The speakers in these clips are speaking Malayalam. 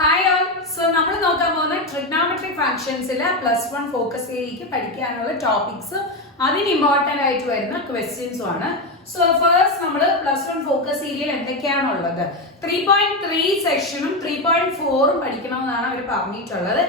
Hi all. So നമ്മൾ നോക്കാൻ പോകുന്ന trigonometric functionsലെ +1 focus areaക്ക് പഠിക്കാനുള്ള topics അതിന് ഇമ്പോർട്ടന്റ് ആയിട്ട് വരുന്ന questions ആണ്. So first നമ്മൾ +1 focus areaയിൽ എന്തൊക്കെയാണ് ഉള്ളത്? 3.3 സെക്ഷനും 3.4 പഠിക്കണമെന്നാണ് അവർ പറഞ്ഞിട്ടുള്ളത്.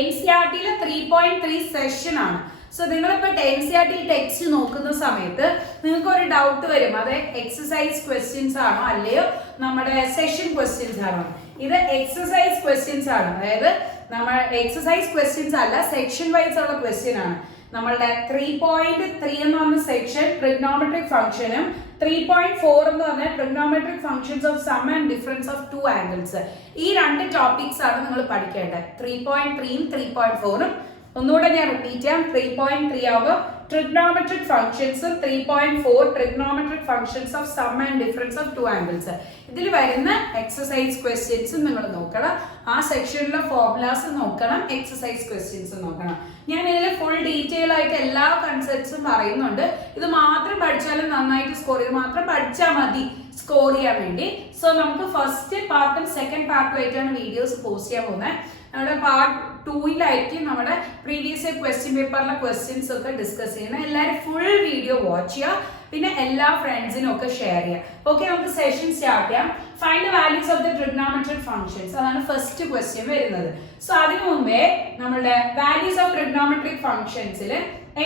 NCERTയിലെ 3.3 സെഷൻ ആണ്. സോ നിങ്ങളിപ്പോൾ NCERT ടെക്സ്റ്റ് നോക്കുന്ന സമയത്ത് നിങ്ങൾക്ക് ഒരു ഡൗട്ട് വരും, അത് എക്സസൈസ് ക്വസ്റ്റ്യൻസ് ആണോ അല്ലയോ നമ്മുടെ സെഷൻ ക്വസ്റ്റ്യൻസ് ആണോ? ഇത് എക്സസൈസ് ക്വസ്റ്റ്യൻസ് ആണ്, അതായത് നമ്മൾ എക്സസൈസ് ക്വസ്റ്റ്യൻസ് അല്ല, സെക്ഷൻ വൈസ് ഉള്ള ക്വസ്റ്റ്യൻ ആണ്. നമ്മളുടെ 3.3 എന്ന് പറഞ്ഞ സെക്ഷൻ ട്രിഗ്നോമെട്രിക് ഫംഗ്ഷനും 3.4 എന്ന് പറഞ്ഞാൽ trigonometric functions of sum and difference of two angles. ഈ രണ്ട് ടോപ്പിക്സ് ആണ് നിങ്ങൾ പഠിക്കേണ്ടത്. 3.3ഉം 3.4ഉം ഒന്നുകൂടെ ഞാൻ റിപ്പീറ്റ് ചെയ്യാം. 3.3 ആവുമ്പോൾ trigonometric functions, 3.4 trigonometric functions of sum and difference of two angles. ഇതിൽ വരുന്ന എക്സസൈസ് ക്വസ്റ്റ്യൻസും നിങ്ങൾ നോക്കണം, ആ സെക്ഷനിലെ ഫോർമുലാസ് നോക്കണം, എക്സസൈസ് ക്വസ്റ്റ്യൻസ് നോക്കണം. ഞാൻ ഇതിൽ ഫുൾ ഡീറ്റെയിൽ ആയിട്ട് എല്ലാ കൺസെപ്റ്റ്സും പറയുന്നുണ്ട്. ഇത് മാത്രം പഠിച്ചാലും നന്നായിട്ട് സ്കോർ, ഇത് മാത്രം പഠിച്ചാൽ മതി സ്കോർ ചെയ്യാൻ വേണ്ടി. സോ നമുക്ക് ഫസ്റ്റ് പാർട്ടും സെക്കൻഡ് പാർട്ടും ആയിട്ടാണ് വീഡിയോസ് പോസ്റ്റ് ചെയ്യാൻ പോകുന്നത്. നമ്മുടെ പാർട്ട് 2ലായിട്ട് നമ്മുടെ പ്രീവിയസ് ക്വസ്റ്റ്യൻ പേപ്പറിലെ ക്വസ്റ്റ്യൻസ് ഒക്കെ ഡിസ്കസ് ചെയ്യണം. എല്ലാവരും ഫുൾ വീഡിയോ വാച്ച് ചെയ്യുക, പിന്നെ എല്ലാ ഫ്രണ്ട്സിനും ഒക്കെ ഷെയർ ചെയ്യുക. ഓക്കെ, നമുക്ക് സെഷൻ സ്റ്റാർട്ട് ചെയ്യാം. Find the values of the trigonometric functions, അതാണ് ഫസ്റ്റ് ക്വസ്റ്റ്യൻ വരുന്നത്. സോ അതിനു മുമ്പേ നമ്മുടെ വാല്യൂസ് ഓഫ് ട്രിഗ്നോമെട്രിക് ഫംഗ്ഷൻസിൽ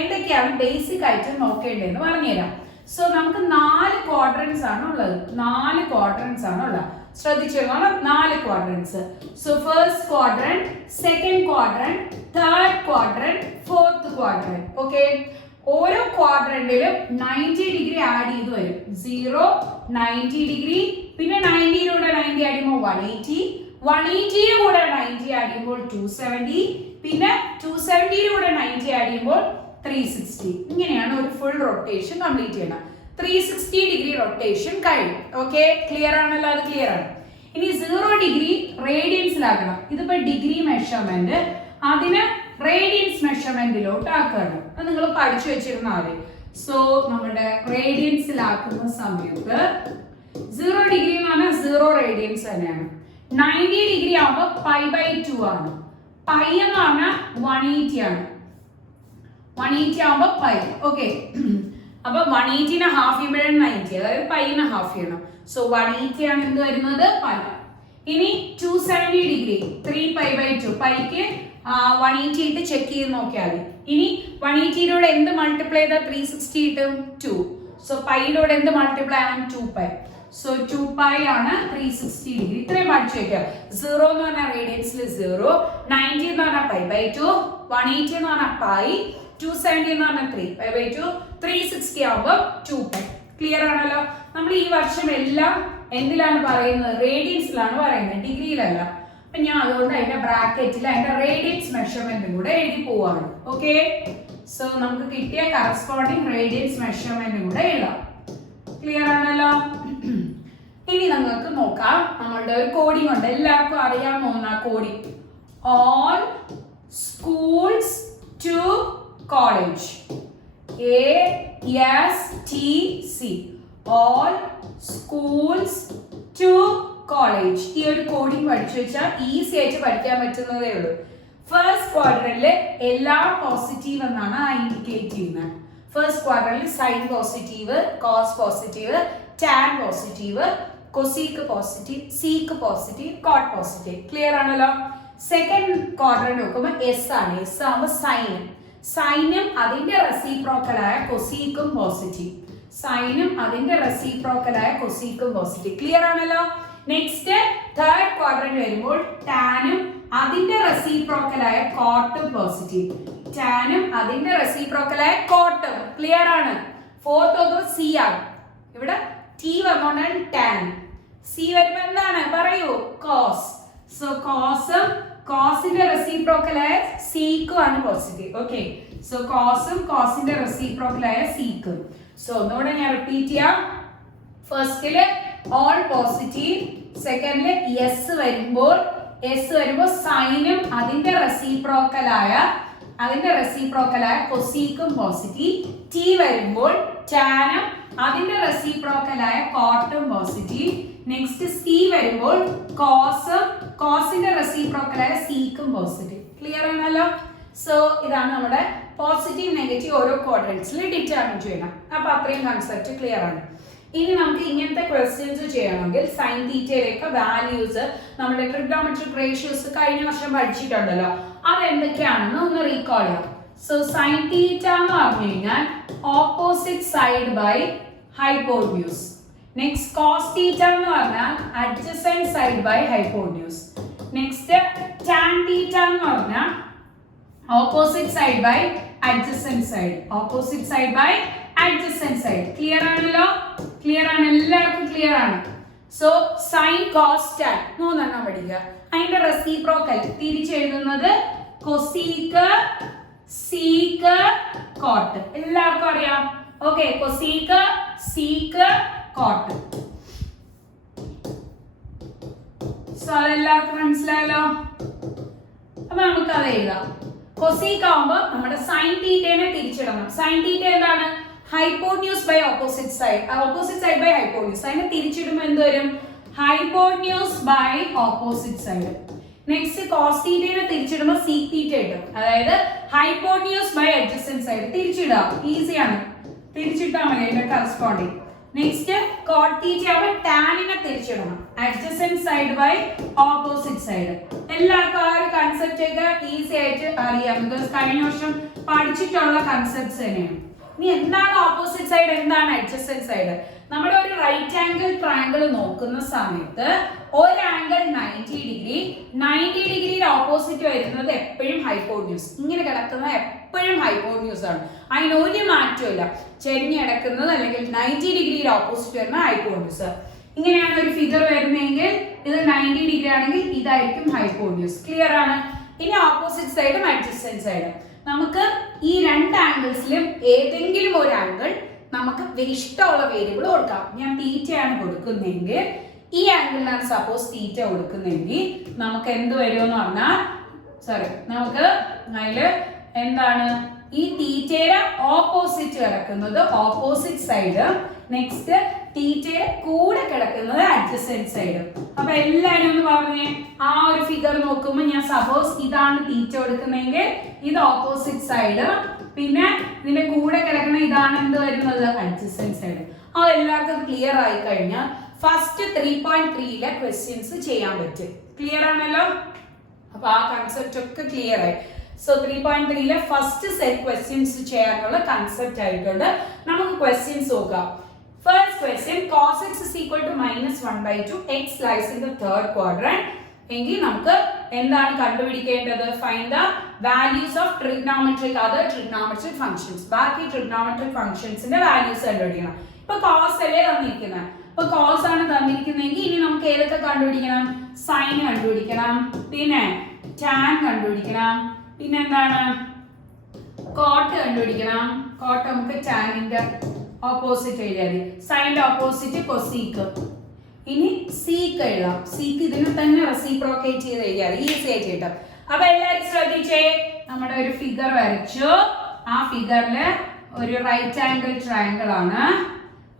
എന്തൊക്കെയാണ് ബേസിക് ആയിട്ട് നോക്കേണ്ടതെന്ന് പറഞ്ഞുതരാം. സോ നമുക്ക് 4 ക്വാഡ്രൻസ് ആണ് ഉള്ളത്. 4 ക്വാഡ്രൻസ് ആണ് ഉള്ളത്. ശ്രദ്ധിച്ചോളാം, 4 quadrants. So first quadrant, second quadrant, third quadrant, fourth quadrant. Okay, ഓരോ ക്വാഡ്രന്റിലും 90 ഡിഗ്രി ആഡ് ചെയ്ത് വരും. 0, 90 ഡിഗ്രി, പിന്നെ 90യുടെ 90 ആഡ് ചെയ്യുമ്പോൾ 180, 180യുടെ കൂടെ 90 ആഡ് ചെയ്യുമ്പോൾ 270, പിന്നെ 270യുടെ 90 ആഡ് ചെയ്യുമ്പോൾ 360. ഇങ്ങനെയാണ് ഒരു ഫുൾ റൊട്ടേഷൻ കംപ്ലീറ്റ് ചെയ്യണം. 360 ഡിഗ്രി റൊട്ടേഷൻ കഴിഞ്ഞു. ഓക്കെ, ക്ലിയർ ആണല്ലോ? അത് ക്ലിയർ ആണ്. ഇനി 0 ഡിഗ്രി റേഡിയൻസിലാക്കണം. ഇതിപ്പോ ഡിഗ്രി മെഷർമെന്റ്, അതിന് റേഡിയൻസ് മെഷർമെന്റിലോട്ട് ആക്കണം. അത് നിങ്ങൾ പഠിച്ചു വെച്ചിരുന്ന മതി. സോ നമ്മുടെ റേഡിയൻസിലാക്കുന്ന സമയത്ത് 0 ഡിഗ്രി എന്ന് പറഞ്ഞാൽ 0 റേഡിയൻസ് തന്നെയാണ്. 90 ഡിഗ്രി ആവുമ്പോൾ π/2 ആണ്. π എന്ന് പറഞ്ഞാൽ 180 ആണ്. 180 ആവുമ്പോൾ π. ഓക്കെ, അപ്പൊ 180നെ ഹാഫ് ചെയ്യുമ്പോഴാണ് 90, അതായത് പൈനെ ഹാഫ് ചെയ്യണം. സോ 180 ആണ് എന്ത് വരുന്നത്, പൈ. ഇനി 270 ഡിഗ്രി 3π/2, പൈക്ക് 180 ഇട്ട് ചെക്ക് ചെയ്ത് നോക്കിയാൽ മതി. ഇനി 180യിലൂടെ എന്ത് മൾട്ടിപ്ലൈ ചെയ്താൽ 360 കിട്ടും? 2. സോ പൈയിലൂടെ എന്ത് മൾട്ടിപ്ലൈ ആവാൻ? 2π. സോ 2π ആണ് 360 ഡിഗ്രി. ഇത്രയും പഠിച്ചു വെക്കുക. 0 എന്ന് പറഞ്ഞാൽ റേഡിയൻസിൽ 0, 90 എന്ന് പറഞ്ഞാൽ π/2, 180 എന്ന് പറഞ്ഞാൽ പൈ, 270 എന്ന് പറഞ്ഞാൽ 3π/2, 360 ആവുമ്പോൾ 2π. ക്ലിയർ ആണല്ലോ? നമ്മൾ ഈ വർഷം എല്ലാം എന്തിലാണ് പറയുന്നത്? റേഡിയൻസിലാണ് പറയുന്നത്, ഡിഗ്രിയിലല്ല. അപ്പൊ ഞാൻ അതുകൊണ്ട് അതിന്റെ ബ്രാക്കറ്റിൽ അതിന്റെ റേഡിയൻസ് മെഷർമെന്റും കൂടെ എഴുതി പോവാണ്. ഓക്കെ, സോ നമുക്ക് കിട്ടിയ കറസ്പോണ്ടിങ് റേഡിയൻസ് മെഷർമെന്റും കൂടെ എഴുതാം. ക്ലിയർ ആണല്ലോ? ഇനി നിങ്ങൾക്ക് നോക്കാം, നമ്മളുടെ ഒരു കോഡിംഗ് ഉണ്ട്, എല്ലാവർക്കും അറിയാവുന്ന coding. All schools to college, ASTC, all schools to college. ഈ ഒരു കോഡിംഗ് പഠിച്ചു വെച്ചാൽ ഈസി ആയിട്ട് പഠിക്കാൻ പറ്റുന്നതേ ഉള്ളൂ. ഫസ്റ്റ് ക്വാഡ്രന്റില് എല്ലാം പോസിറ്റീവ് എന്നാണ് ഇൻഡിക്കേറ്റ് ചെയ്യുന്നത്. ഫസ്റ്റ് ക്വാഡ്രന്റിൽ sine positive, cos positive, tan positive, cosec positive, sec positive, cot positive. Clear ആണല്ലോ? സെക്കൻഡ് ക്വാഡ്രന്റ് നോക്കുമ്പോൾ എസ് ആണ്. എസ് ആകുമ്പോൾ സൈൻ, സൈനും അതിന്റെ റെസിപ്രോക്കലായ കൊസീക്കും പോസിറ്റീവ്, സൈനും അതിന്റെ റെസിപ്രോക്കലായ കൊസീക്കും പോസിറ്റീവ്. ക്ലിയർ ആണല്ലോ? നെക്സ്റ്റ് തേർഡ് ക്വാഡ്രന്റ് വരുമ്പോൾ ടാനും അതിന്റെ റെസിപ്രോക്കലായ കോട്ടും പോസിറ്റീവ്, ടാനും അതിന്റെ റെസിപ്രോക്കലായ കോട്ടും. ക്ലിയർ ആണ്? ഫോർത്ത് നോക്കുമ്പോൾ സി ആണ്. ഇവിടെ ടി വന്നോണ്ടാണ് ടാൻ. സി വരുമ്പോൾ എന്താണ് പറയൂ? കോസ്. സോ കോസും കോസിന്റെ റെസിപ്രോക്കലായ സീക്കും ആണ് പോസിറ്റീവ്. ഓക്കെ, സോ കോസും കോസിന്റെ റെസിപ്രോക്കലായ സീക്കും. സോ ഒന്നുകൂടെ ഞാൻ റിപ്പീറ്റ് ചെയ്യാം. ഫസ്റ്റില് ഓൾ പോസിറ്റീവ്, സെക്കൻഡില് എസ് വരുമ്പോൾ സൈനും അതിന്റെ റെസിപ്രോക്കലായ കൊസീക്കും പോസിറ്റീവ്, ടി വരുമ്പോൾ ടാനും അതിന്റെ റെസിപ്രോക്കലായ കോട്ടും പോസിറ്റീവ്. നെക്സ്റ്റ് സി വരുമ്പോൾ കോസിന്റെ റെസിപ്രോക്കൽ റെസിപ്രോക്കലായ സിക്കും പോസിറ്റീവ്. ക്ലിയർ ആണല്ലോ? സോ ഇതാണ് നമ്മുടെ പോസിറ്റീവ് നെഗറ്റീവ് ഓരോ ക്വാഡ്രന്റ്സിൽ ഡിറ്റർമിൻ ചെയ്യണം. അപ്പൊ അത്രയും കൺസെപ്റ്റ് ക്ലിയർ ആണ്. ഇനി നമുക്ക് ഇങ്ങനത്തെ ക്വസ്റ്റ്യൻസ് ചെയ്യണമെങ്കിൽ സൈൻ തീറ്റയിലേക്ക് വാല്യൂസ് നമ്മുടെ ട്രിഗണോമെട്രിക് റേഷ്യോസ് കഴിഞ്ഞ വർഷം പഠിച്ചിട്ടുണ്ടല്ലോ, അതെന്തൊക്കെയാണെന്ന് ഒന്ന് റീകോൾ ചെയ്യാം. സോ സൈൻ തീറ്റ എന്ന് പറഞ്ഞു കഴിഞ്ഞാൽ opposite side by hypotenuse. Next cos theta എന്ന് പറഞ്ഞാൽ adjacent side by hypotenuse. Next tan theta എന്ന് പറഞ്ഞാൽ opposite side by adjacent side. Opposite side by adjacent side. Clear ആണല്ലോ? ക്ലിയർ ആണ്, എല്ലാവർക്കും ക്ലിയർ ആണ്. സോ സൈൻ കോസ് ടാൻ മൂന്നെണ്ണം പഠിക്കുക. അതിന്റെ റെസിപ്രോക്കൽ തിരിച്ചെഴുതുന്നത് കൊസീക്ക് സീക്ക് കോട്ട്. എല്ലാവർക്കും അറിയാം. Okay, cosec sec cot. So അതെല്ലാവർക്കും മനസ്സിലായല്ലോ? അപ്പൊ നമുക്ക് അത് എഴുതാം. കൊസീക്ക് ആവുമ്പോ നമ്മുടെ സൈൻ തീറ്റേനെ തിരിച്ചിടണം. സൈൻ തീറ്റ എന്താണ്? Hypotenuse by opposite side. Opposite side by hypotenuse. അതിനെ തിരിച്ചിടുമ്പോൾ എന്ത് വരും? Hypotenuse by opposite side. Next cos തീറ്റേനെ തിരിച്ചിടുമ്പോൾ സീക് തീറ്റ കിട്ടും. അതായത് ഹൈപ്പോട്ന്യൂസ് ബൈ അഡ്ജസന്റ് സൈഡ്. തിരിച്ചിടാം, ഈസിയാണ്, തിരിച്ചിട്ടാൽ മതി അതിന്റെ കറസ്പോണ്ടിങ്. നെക്സ്റ്റ് കോട്ട് തീറ്റ ആവുമ്പോൾ ടാനിനെ തിരിച്ചിടണം. Adjacent side by opposite side. എല്ലാവർക്കും ആ ഒരു കൺസെപ്റ്റ് ഒക്കെ ഈസി ആയിട്ട് അറിയാം. ബിക്കോസ് കഴിഞ്ഞ വർഷം പഠിച്ചിട്ടുള്ള കൺസെപ്റ്റ്സ് തന്നെയാണ്. ഇനി എന്താണ് ഓപ്പോസിറ്റ് സൈഡ്, എന്താണ് അഡ്ജസന്റ് സൈഡ്? നമ്മുടെ ഒരു റൈറ്റ് ആംഗിൾ ട്രയാംഗിൾ നോക്കുന്ന സമയത്ത് ഒരു ആംഗിൾ 90 ഡിഗ്രി, 90 ഡിഗ്രിയുടെ ഓപ്പോസിറ്റ് വരുന്നത് എപ്പോഴും ഹൈപ്പോട്ന്യൂസ്. ഇങ്ങനെ കിടക്കുന്നത് എപ്പോഴും ഹൈപ്പോട്ന്യൂസ് ആണ്. അതിന് ഒരു മാറ്റവും ഇല്ല. ചെരിഞ്ഞ് കിടക്കുന്നത് അല്ലെങ്കിൽ 90 ഡിഗ്രിയുടെ ഓപ്പോസിറ്റ് വരുന്ന ഹൈപ്പോട്ന്യൂസ്. ഇങ്ങനെയാണ് ഒരു ഫിഗർ വരുന്നതെങ്കിൽ ഇത് 90 ഡിഗ്രി ആണെങ്കിൽ ഇതായിരിക്കും ഹൈപ്പോട്ന്യൂസ്. ക്ലിയർ ആണ്? ഇനി ഓപ്പോസിറ്റ് സൈഡും അഡ്ജസന്റ് സൈഡും. നമുക്ക് ഈ രണ്ട് ആംഗിൾസിലും ഏതെങ്കിലും ഒരു ആംഗിൾ നമുക്ക് ഇഷ്ടമുള്ള വേരിയബിൾ കൊടുക്കാം. ഞാൻ തീറ്റയാണ് കൊടുക്കുന്നെങ്കിൽ ഈ ആംഗിളിലാണ് സപ്പോസ് തീറ്റ കൊടുക്കുന്നെങ്കിൽ നമുക്ക് എന്ത് വരുമെന്ന് പറഞ്ഞാൽ നമുക്ക് അതിൽ എന്താണ് ഈ തീറ്റയുടെ ഓപ്പോസിറ്റ് കിടക്കുന്നത് ഓപ്പോസിറ്റ് സൈഡ്. നെക്സ്റ്റ് തീറ്റയുടെ കൂടെ കിടക്കുന്നത് അഡ്ജസന്റ് സൈഡ്. അപ്പൊ എല്ലാവരും ഒന്ന് പറഞ്ഞേ, ആ ഒരു ഫിഗർ നോക്കുമ്പോൾ ഞാൻ സപ്പോസ് ഇതാണ് തീറ്റ കൊടുക്കുന്നെങ്കിൽ ഇത് ഓപ്പോസിറ്റ് സൈഡ്, പിന്നെ ഇതിന്റെ കൂടെ കിടക്കുന്ന ഇതാണ് എന്ത് വരുന്നത്? Adjacent side. അത് എല്ലാവർക്കും ക്ലിയർ ആയി കഴിഞ്ഞാൽ ഫസ്റ്റ് 3.3 ക്വസ്റ്റ്യൻസ് ചെയ്യാൻ പറ്റും. ക്ലിയർ ആണല്ലോ? അപ്പൊ ആ കൺസെപ്റ്റ് ഒക്കെ ക്ലിയർ ആയി. സോ 3.3 ഫസ്റ്റ് സെറ്റ് ക്വസ്റ്റ്യൻസ് ചെയ്യാനുള്ള കൺസെപ്റ്റ് ആയിട്ടുണ്ട്. നമുക്ക് ക്വസ്റ്റ്യൻസ് നോക്കാം. First question, cos x is equal to -1/2, x lies in the third quadrant. എങ്കിൽ നമുക്ക് എന്താണ് കണ്ടുപിടിക്കേണ്ടത്? Find the values of other trigonometric functions. ബാക്കി trigonometric functionsന്റെ values കണ്ടുപിടിക്കണം. ഇപ്പൊ cos അല്ലേ തന്നിരിക്കുന്നത്. ഇപ്പൊ cos ആണ് തന്നിരിക്കുന്നതെങ്കിൽ ഇനി നമുക്ക് ഏതൊക്കെ കണ്ടുപിടിക്കണം? sin കണ്ടുപിടിക്കണം, പിന്നെ tan കണ്ടുപിടിക്കണം, പിന്നെ എന്താണ് cot കണ്ടുപിടിക്കണം. cot നമുക്ക് ടാനിന്റെ ഓപ്പോസിറ്റ് എഴുതിയാൽ മതി. സൈൻ്റെ ഓപ്പോസിറ്റ് കൊസീക്ക്. ഇനി സീക്ക് എഴുതാം. സീക്ക് ഇതിനെ തന്നെ റെസിപ്രോക്കേറ്റ് ചെയ്ത് എഴുതിയാൽ ഈസി ആയിട്ട് കിട്ടും. അപ്പൊ എല്ലാവരും ശ്രദ്ധിച്ചേ, നമ്മുടെ ഒരു ഫിഗർ വരച്ചു. ആ ഫിഗറില് ഒരു റൈറ്റ് ആംഗിൾ ട്രയാംഗിൾ ആണ്.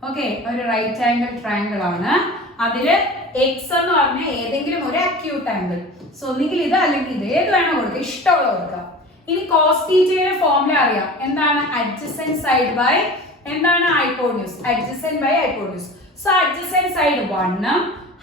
ഓക്കെ, ഒരു റൈറ്റ് ആംഗിൾ ട്രയാംഗിൾ ആണ്. അതില് എക്സ് എന്ന് പറഞ്ഞ ഏതെങ്കിലും ഒരു അക്യൂട്ട് ആംഗിൾ. സോ ഒന്നുകിൽ ഇത് അല്ലെങ്കിൽ ഇത്, ഏത് വേണം കൊടുക്കുക, ഇഷ്ടമുള്ള കൊടുക്കാം. ഇനി കോസ് തീറ്റയുടെ ഫോർമുല അറിയാം. എന്താണ്? അഡ്ജസന്റ് സൈഡ് ബൈ എന്താണ്? Hypotenuse. Adjacent by hypotenuse. So adjacent side 1,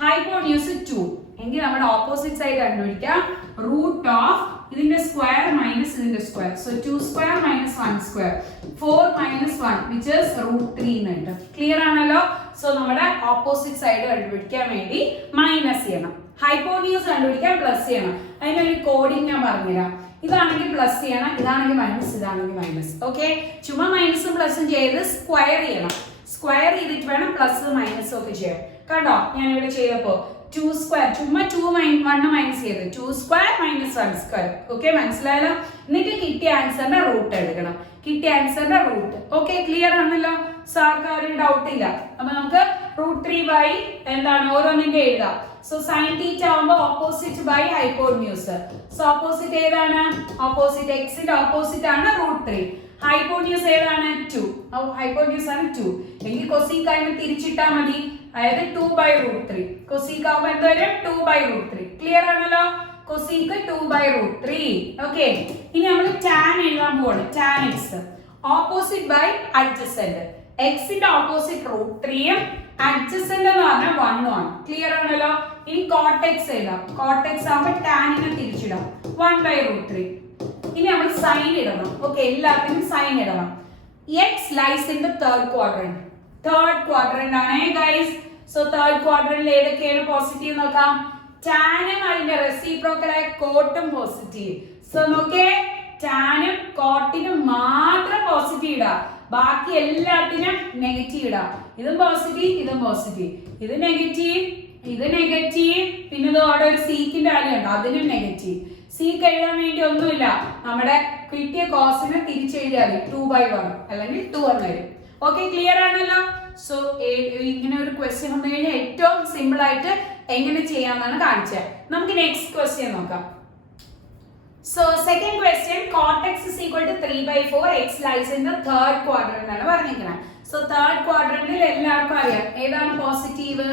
hypotenuse 2. എങ്കിൽ നമ്മുടെ ഓപ്പോസിറ്റ് സൈഡ് കണ്ടുപിടിക്കാം. റൂട്ട് ഓഫ് ഇതിന്റെ സ്ക്വയർ മൈനസ് ഇതിന്റെ square. So 2 square minus 1 square, 4 minus 1 which is √3 എന്ന് കിട്ടും. ക്ലിയർ ആണല്ലോ? സോ നമ്മുടെ ഓപ്പോസിറ്റ് സൈഡ് കണ്ടുപിടിക്കാൻ വേണ്ടി മൈനസ് ചെയ്യണം, ഹൈപ്പോട്ന്യൂസ് കണ്ടുപിടിക്കാൻ പ്ലസ് ചെയ്യണം. അതിനൊരു കോഡിങ് ഞാൻ പറഞ്ഞുതരാം. ഇതാണെങ്കിൽ പ്ലസ് ചെയ്യണം, ഇതാണെങ്കിൽ മൈനസ്, ഇതാണെങ്കിൽ മൈനസ്. ഓക്കെ, ചുമ്മാ മൈനസും പ്ലസും ചെയ്ത് സ്ക്വയർ ചെയ്യണം. സ്ക്വയർ ചെയ്തിട്ട് വേണം പ്ലസ് മൈനസും ഒക്കെ ചെയ്യാൻ. കണ്ടോ ഞാൻ ഇവിടെ ചെയ്തപ്പോ 2 സ്ക്വയർ, ചുമ്മാ 1 മൈനസ് ചെയ്ത് 2 സ്ക്വയർ മൈനസ് 1 സ്ക്വയർ. ഓക്കെ, മനസ്സിലായല്ലോ? എന്നിട്ട് കിട്ടിയ ആൻസറിന്റെ റൂട്ട് എടുക്കണം. കിട്ടിയ ആൻസറിന്റെ റൂട്ട്. ഓക്കെ, ക്ലിയർ ആണല്ലോ? സാർക്ക് ഡൗട്ട് ഇല്ല. അപ്പൊ നമുക്ക് √3 എന്താണ് ഓരോന്നിന്റെ എഴുതാം. സോ സൈൻ തീറ്റ ആവുമ്പോ opposite by hypotenuse. So opposite ഏതാണ്? ഓപ്പോസിറ്റ് എക്സിന്റെ ഓപ്പോസിറ്റ് ആണ് √3. ഹൈപ്പോട്ന്യൂസ് ഏതാണ്? 2. ഹൈപ്പോട്ന്യൂസ് ആണ് 2. എങ്കിൽ കൊസീക്ക് അതിനെ തിരിച്ചിട്ടാ മതി. അതായത് 2/√3. കൊസീക്ക് ആവുമ്പോ എന്ത് വരും? 2/√3. ക്ലിയർ ആണല്ലോ? കൊസീക്ക് 2/√3. ഓക്കെ, ഇനി നമ്മൾ ടാൻ എഴുതാൻ പോവാണ്. Tan x opposite by adjacent. എക്സിന്റെ ഓപ്പോസിറ്റ് √3 ഉം അഡ്ജസന്റ് എന്ന് പറഞ്ഞാൽ 1 ആണ്. ക്ലിയർ ആണല്ലോ. ഇനി കോട്ടെക്സ് എഴുതാം. കോട്ടെക്സ് ആകുമ്പോൾ ടാനിനെ തിരിച്ചിടാം 1/√3. ഇനി നമ്മൾ സൈൻ ഇടണം. ഓക്കെ, എല്ലാത്തിനും സൈൻ ഇടണം. X lies in the third quadrant. Third quadrant ആണ് ഗൈസ്. സോ തേർഡ് ക്വാഡ്രന്റിൽ ഏതൊക്കെയാണ് പോസിറ്റീവ് നോക്കാം. ടാനും അതിന്റെ റെസിപ്രോക്കലായ കോട്ടും പോസിറ്റീവ്. സോ നോക്കേ, ടാനും കോട്ടിനും മാത്രം പോസിറ്റീവ് ഇടാം, ബാക്കി എല്ലാത്തിനും നെഗറ്റീവ് ഇടാം. ഇതും പോസിറ്റീവ്, ഇതും പോസിറ്റീവ്, ഇത് നെഗറ്റീവ്, ഇത് നെഗറ്റീവ്. പിന്നെ അവിടെ ഒരു സീക്കിന്റെ വാല്യൂ ഉണ്ട്, അതിനും നെഗറ്റീവ്. സീക്ക് എഴുതാൻ വേണ്ടി ഒന്നുമില്ല, നമ്മുടെ കിട്ടിയ കോസിനെ തിരിച്ചെഴുതിയാൽ 2/1 അല്ലെങ്കിൽ 2 എന്ന് വരും. ഓക്കെ, ക്ലിയർ ആണല്ലോ. സോ ഇങ്ങനെ ഒരു ക്വസ്റ്റ്യൻ വന്നു കഴിഞ്ഞാൽ ഏറ്റവും സിമ്പിൾ ആയിട്ട് എങ്ങനെ ചെയ്യാമെന്നാണ് കാണിച്ചത്. നമുക്ക് നെക്സ്റ്റ് ക്വസ്റ്റ്യൻ നോക്കാം. So second question, cot x is equal to 3/4, x lies in the third quadrant ആണ് പറഞ്ഞിരിക്കുന്നത്. So third quadrantൽ എല്ലാവർക്കും അറിയാം ഏതാണ് പോസിറ്റീവ്,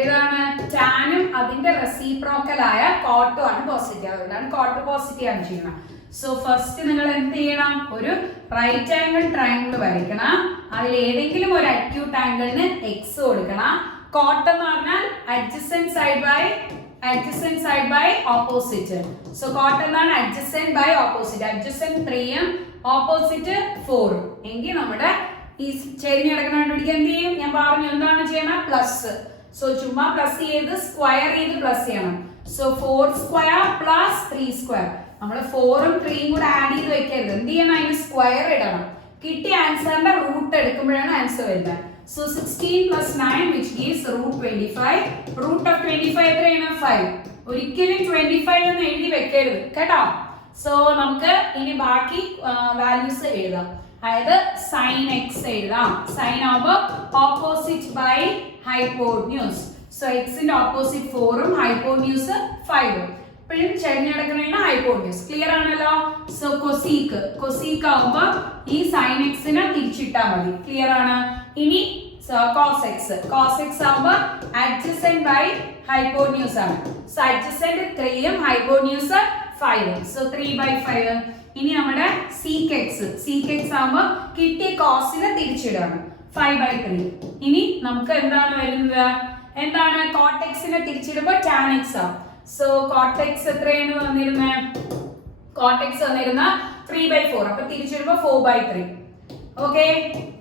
ഏതാണ് ടാനും അതിന്റെ റെസിപ്രോക്കൽ ആയ കോട്ടും ആണ് പോസിറ്റീവ്. അതുകൊണ്ടാണ് കോട്ട് പോസിറ്റീവ് ആണ് ചെയ്യുന്നത്. സോ ഫസ്റ്റ് നിങ്ങൾ എന്ത് ചെയ്യണം, ഒരു റൈറ്റ് ആംഗിൾ ട്രയാംഗിൾ വരയ്ക്കണം. അതിൽ ഏതെങ്കിലും ഒരു അക്യൂട്ട് ആംഗിളിന് എക്സ് കൊടുക്കണം. കോട്ട് എന്ന് പറഞ്ഞാൽ adjacent side by opposite. So cot എന്താണ് adjacent by opposite. adjacent 3 ഉം opposite 4 ഉം. എങ്കിൽ നമ്മുടെ ഈ ചെരിഞ്ഞ് കിടക്കുന്ന കണ്ടുപിടിക്കാൻ എന്ത് ചെയ്യും, ഞാൻ പറഞ്ഞു എന്താണ് ചെയ്യണം, പ്ലസ്. സോ ചുമ്മാ പ്ലസ് ചെയ്ത് സ്ക്വയർ ചെയ്ത് പ്ലസ് ചെയ്യണം. So 4 square plus 3 square. നമ്മൾ 4 ഉം 3 ഉം കൂടെ ആഡ് ചെയ്ത് വെക്കരുത്, എന്ത് ചെയ്യണം, അതിന് സ്ക്വയർ ഇടണം. കിട്ടിയ ആൻസറിന്റെ റൂട്ട് എടുക്കുമ്പോഴാണ് ആൻസർ വരുന്നത്. So 16 plus 9 which gives root 25. Root of 25 എത്രയാണ് 5. ഒരിക്കലും 25 എന്ന് എഴുതി വെക്കരുത് കേട്ടോ. സോ നമുക്ക് ഇനി ബാക്കി വാല്യൂസ് എഴുതാം. അതായത് sin x എഴുതാം. sin ആവുമ്പോൾ ഓപ്പോസിറ്റ് ബൈ ഹൈപ്പോട്ന്യൂസ്. സോ എക്സിന്റെ ഓപ്പോസിറ്റ് 4 ഉം ഹൈപ്പോട്ന്യൂസ് 5 ഉം. ഇപ്പോഴും ചെരിഞ്ഞ് കിടക്കുന്നതാണ് ഹൈപ്പോട്ന്യൂസ്. ക്ലിയർ ആണല്ലോ. സോ കൊസീക്ക് ആവുമ്പോൾ ഈ sin x നെ തിരിച്ചിട്ടാൽ മതി. ക്ലിയർ ആണ്. ഇനി cos x ആവുമ്പോൾ adjacent by hypotenuse ആണ്. സോ adjacent 3 ഉം hypotenuse 5 ഉം. സോ 3/5. ഇനി നമ്മുടെ sec x ആവുമ്പോൾ കിട്ടിയ കോസിനെ തിരിച്ചിടാണ് 5/3. ഇനി നമുക്ക് എന്താണ് വരുന്നത്, എന്താണ് cot x നെ തിരിച്ചിടുമ്പോൾ tan x ആവും. സോ cot x എത്രയാണ് വന്നിരുന്നത്, cot x വന്നിരുന്ന 3/4. അപ്പൊ തിരിച്ചിടുമ്പോൾ 4/3. ഓക്കെ,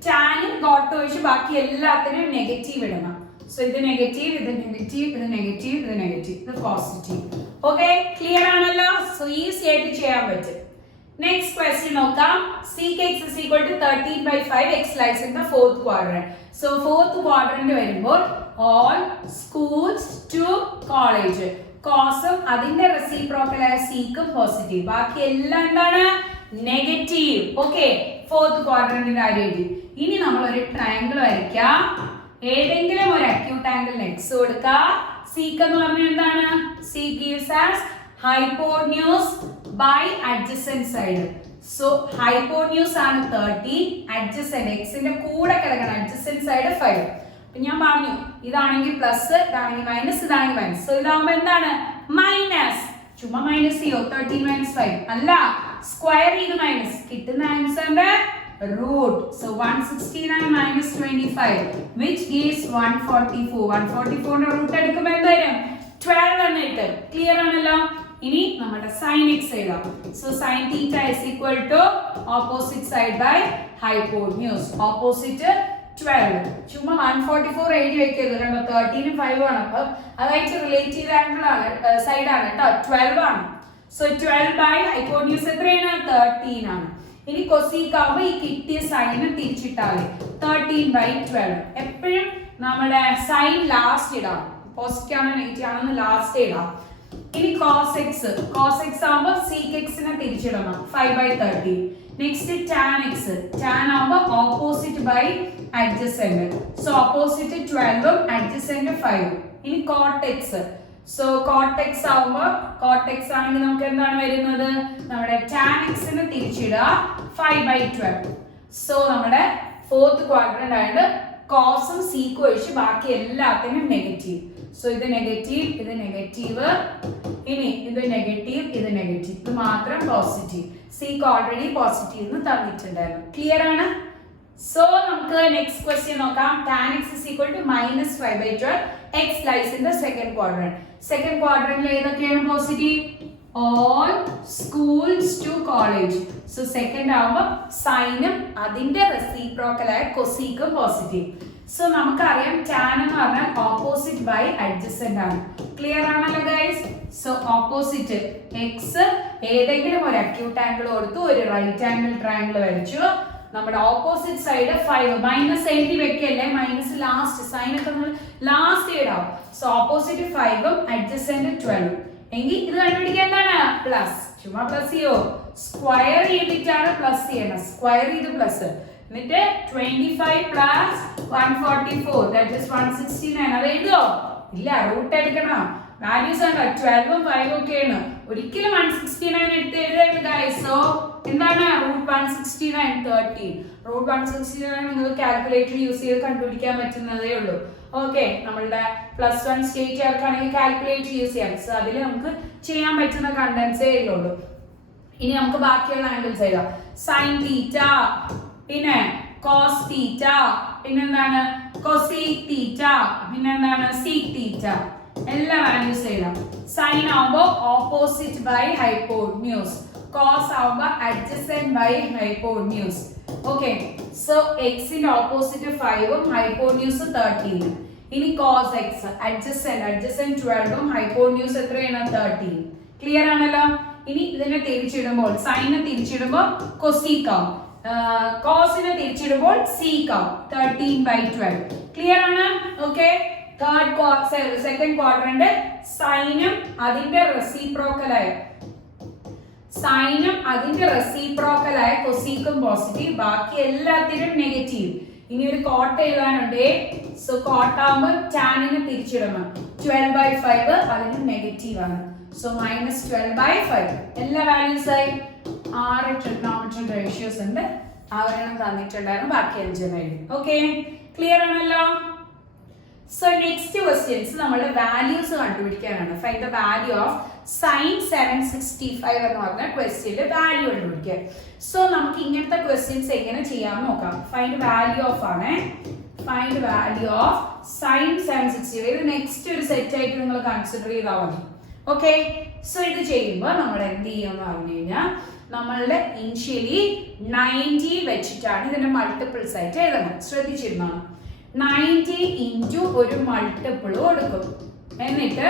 ടാനും കോട്ടും ഒഴിച്ച് ബാക്കി എല്ലാത്തിനും നെഗറ്റീവ് ഇടണം. സോ ഇത് നെഗറ്റീവ്, ഇത് നെഗറ്റീവ്, ഇത് നെഗറ്റീവ്, ഇത് നെഗറ്റീവ്, ഇത് പോസിറ്റീവ്. ഓക്കെ, ക്ലിയർ ആണല്ലോ. സോ ഈസി ആയിട്ട് ചെയ്യാൻ പറ്റും. നെക്സ്റ്റ് ക്വസ്റ്റ്യൻ നോക്കാം. sec x is equal to 13/5, x lies in the fourth quadrant. So fourth quadrant വരുമ്പോൾ all schools to college, കോസും അതിന്റെ റെസിപ്രോക്കലായ സീക്കും പോസിറ്റീവ്, ബാക്കി എല്ലാം എന്താണ് നെഗറ്റീവ്. ഓക്കെ, ഫോർത്ത് ക്വാഡ്രന്റിന്റെ കാര്യം എഴുതി. ഇനി നമ്മൾ ഒരു ട്രയാംഗിൾ വരയ്ക്കാം. ഏതെങ്കിലും ഒരു അക്യൂട്ട് ആംഗിളിന് എക്സ് കൊടുക്കുക. സീക്ക് എന്ന് പറഞ്ഞാൽ എന്താണ്, seek gives as hypotenuse by adjacent side. So hypotenuse ആണ് 30, adjacent എക്സിന്റെ കൂടെ കിടക്കണം adjacent സൈഡ് 5. അപ്പൊ ഞാൻ പറഞ്ഞു ഇതാണെങ്കിൽ പ്ലസ്, ഇതാണെങ്കിൽ മൈനസ്, ഇതാണെങ്കിൽ മൈനസ്. സോ ഇതാവുമ്പോ എന്താണ് മൈനസ്, ചുമ്മാ മൈനസ് ചെയ്യോ, 13 - 5 അല്ല, സ്ക്വയർ ചെയ്ത് മൈനസ്, കിട്ടുന്ന ആൻസറിന്റെ റൂട്ട്. So 169 - 25 which gives 144. 144ന്റെ റൂട്ട് എടുക്കുമ്പോൾ എന്ത് വരും, 12 എന്ന് കിട്ടും. ക്ലിയർ ആണല്ലോ. ഇനി നമ്മുടെ sin x എഴുതാം. So sin theta is equal to opposite side by hypotenuse. Opposite 12. ചുമ്മാ 144 എഴുതി വെക്കരുത്, കണ്ടോ 13 ഉം 5 ആണ്. അപ്പൊ അതായിട്ട് റിലേറ്റീവ് ആംഗിൾ ആണ്, സൈഡ് ആണ് കേട്ടോ, 12 ആണ്. സോ 12 by hypotenuse എത്രയാണ് 13 ആണ്. ഇനി കൊസീക്ക് ആവുമ്പോൾ ഈ കിട്ടിയ സൈന് തിരിച്ചിട്ടാൽ 13/12. എപ്പോഴും നമ്മുടെ സൈൻ ലാസ്റ്റ് ഇടാം, പോസിറ്റീവ് ആണോ നെഗറ്റീവ് ആണോ ലാസ്റ്റ് ഇടാം. ഇനി cos x ആവുമ്പോൾ sec x നെ തിരിച്ചിടണം 5/30. നെക്സ്റ്റ് tan x ആവുമ്പോൾ opposite by adjacent. So opposite 12 ഉം adjacent 5 ഉം. ഇനി cot x. സോ cot x ആവുമ്പോൾ cot x ആണെങ്കിൽ നമുക്ക് എന്താണ് വരുന്നത്, നമ്മുടെ tan x നെ തിരിച്ചിടുക 5/12. സോ നമ്മുടെ ഫോർത്ത് ക്വാഡ്രന്റ് ആയിട്ട് കോസും സീക്കും ഒഴിച്ച് ബാക്കി എല്ലാത്തിനും നെഗറ്റീവ്. സോ ഇത് നെഗറ്റീവ്, ഇത് നെഗറ്റീവ്, ഇനി ഇത് നെഗറ്റീവ്, ഇത് നെഗറ്റീവ്, ഇത് മാത്രം പോസിറ്റീവ്. സിക്ക് ഓൾറെഡി പോസിറ്റീവ് എന്ന് തന്നിട്ടുണ്ടായിരുന്നു. ക്ലിയർ ആണ്? സോ നമുക്ക് നെക്സ്റ്റ് ക്വസ്റ്റ്യൻ നോക്കാം. tan x is equal to -5/12. x lies in the second quadrant. Second ക്വാഡ്രന്റിൽ ഏതൊക്കെയാണ് positive? all schools to college. So second ആവുമ്പോൾ സൈനും അതിന്റെ റെസിപ്രോക്കൽ ആയ കൊസീക്കും പോസിറ്റീവ്. സോ നമുക്കറിയാം tan എന്ന് പറഞ്ഞാൽ ഓപ്പോസിറ്റ് ബൈ അഡ്ജസന്റ് ആണ്. ക്ലിയർ ആണല്ലോ ഗൈസ്? സോ ഓപ്പോസിറ്റ് x ഏതെങ്കിലും ഒരു അക്യൂട്ട് ആംഗിൾ കൊടുത്തു ഒരു റൈറ്റ് ആംഗിൾ ട്രയാംഗിൾ വരച്ചു. നമ്മുടെ ഓപ്പോസിറ്റ് സൈഡ് 5 മൈനസ് എഴുതി വെക്കല്ലേ, മൈനസ് ലാസ്റ്റ് സൈൻ ഒക്കെ നമ്മൾ ലാസ്റ്റ് ഇടാവും. So opposite 5 adjacent 12. എങ്കിൽ ഇത് കണ്ടുപിടിക്കാൻ എന്താണ്? പ്ലസ്. ചുമ്മാ പ്ലസ് ചെയ്യോ? സ്ക്വയർ ചെയ്തിട്ടാണ് പ്ലസ് ചെയ്യണം. സ്ക്വയർ ചെയ്ത് പ്ലസ്, എന്നിട്ട് 25 പ്ലസ് 144 ദാറ്റ് ഈസ് 169. അത് എഴുതോ? ഇല്ല, റൂട്ട് എടുക്കണം. വാല്യൂസ് ആണ് 12ഉം 5ഉം ഒക്കെയാണ്. ഒരിക്കലും 169 എടുത്ത് എഴുതരുത് ഗൈസ്. സോ എന്താണ് റൂട്ട് 169? 13. റൂട്ട് 169 നിങ്ങൾ കാൽക്കുലേറ്റർ യൂസ് ചെയ്ത് കണ്ടുപിടിക്കാൻ പറ്റുന്നതേ ഉള്ളൂ. ഓക്കെ, നമ്മളുടെ +1 സ്റ്റേറ്റ് ചേർക്കാണെങ്കിൽ കാൽക്കുലേറ്റർ യൂസ് ചെയ്യാം. സോ അതിൽ നമുക്ക് ചെയ്യാൻ പറ്റുന്ന കണ്ടൻസേ ഉള്ളൂ. ഇനി നമുക്ക് ബാക്കിയുള്ള ആംഗിൾസ് എഴുതാം. സൈൻ തീറ്റ, പിന്നെ കോസ് തീറ്റ, പിന്നെന്താണ് കൊസീക് തീറ്റ, പിന്നെന്താണ് സീക് തീറ്റ. എല്ലാ വാല്യൂസ് എഴുതാം. സൈൻ ആവുമ്പോ ഓപ്പോസിറ്റ് ബൈ ഹൈപ്പോട്ന്യൂസ്, കോസ് ആവുമ്പോ adjacent by hypotenuse. Okay, so എക്സിന്റെ ഓപ്പോസിറ്റ് 5ഉം ഹൈപ്പോട്ന്യൂസ് 13. ഇനി കോസ് എക്സ് അഡ്ജസന്റ് 12ഉം ഹൈപ്പോട്ന്യൂസ് എത്രയാണ്? 13. ക്ലിയർ ആണല്ലോ? ഇനി ഇതിനെ തിരിച്ചിടുമ്പോൾ സൈനെ തിരിച്ചിടുമ്പോൾ കൊസീക് ആവും, കോസിനെ തിരിച്ചിടുമ്പോൾ സീക് ആവും. 13/12. ക്ലിയർ ആണ്? ഓക്കെ, സെക്കൻഡ് ക്വാഡ്രന്റ് സൈനും അതിന്റെ റെസിപ്രോക്കലായ കൊസീക്കും പോസിറ്റീവ്, ബാക്കി എല്ലാത്തിനും നെഗറ്റീവ്. ഇനി ഒരു കോട്ട എഴുതാനുണ്ട്. സോ കോട്ട ആകുമ്പോൾ ടാനിനെ തിരിച്ചിടണം. 12/5 അതിന് നെഗറ്റീവ് ആണ്. സോ -12/5. എല്ലാ വാല്യൂസ് ആയി. 6 ട്രിഗണോമെട്രിക് റേഷ്യോസ് ഉണ്ട്. അവരെണ്ണം തന്നിട്ടുണ്ടായിരുന്നു, ബാക്കി 5 എഴുതി. ഓക്കെ, ക്ലിയർ ആണല്ലോ? സോ നെക്സ്റ്റ് ക്വസ്റ്റ്യൻസ് നമ്മുടെ വാല്യൂസ് കണ്ടുപിടിക്കാനാണ്. Find the value of sin 765 എന്ന് പറഞ്ഞ ക്വസ്റ്റ്യനിൽ വാല്യൂ കണ്ടുപിടിക്കുക. സോ നമുക്ക് ഇങ്ങനത്തെ ക്വസ്റ്റ്യൻസ് എങ്ങനെ ചെയ്യാൻ നോക്കാം. ഫൈൻഡ് വാല്യൂ ഓഫ് ആണ്. Find value of sin 765. ഇത് നെക്സ്റ്റ് ഒരു സെറ്റ് ആയിട്ട് നിങ്ങൾ കൺസിഡർ ചെയ്താൽ മതി. ഓക്കെ, സോ ഇത് ചെയ്യുമ്പോൾ നമ്മൾ എന്ത് ചെയ്യുമെന്ന് പറഞ്ഞു കഴിഞ്ഞാൽ നമ്മളുടെ ഇനിഷ്യലി 90 വെച്ചിട്ടാണ് ഇതിന്റെ മൾട്ടിപ്പിൾസ് ആയിട്ട് എഴുതണം. ശ്രദ്ധിച്ചിരുന്നതാണ്. 90 ഇൻറ്റു ഒരു മൾട്ടിപ്പിൾ കൊടുക്കും, എന്നിട്ട്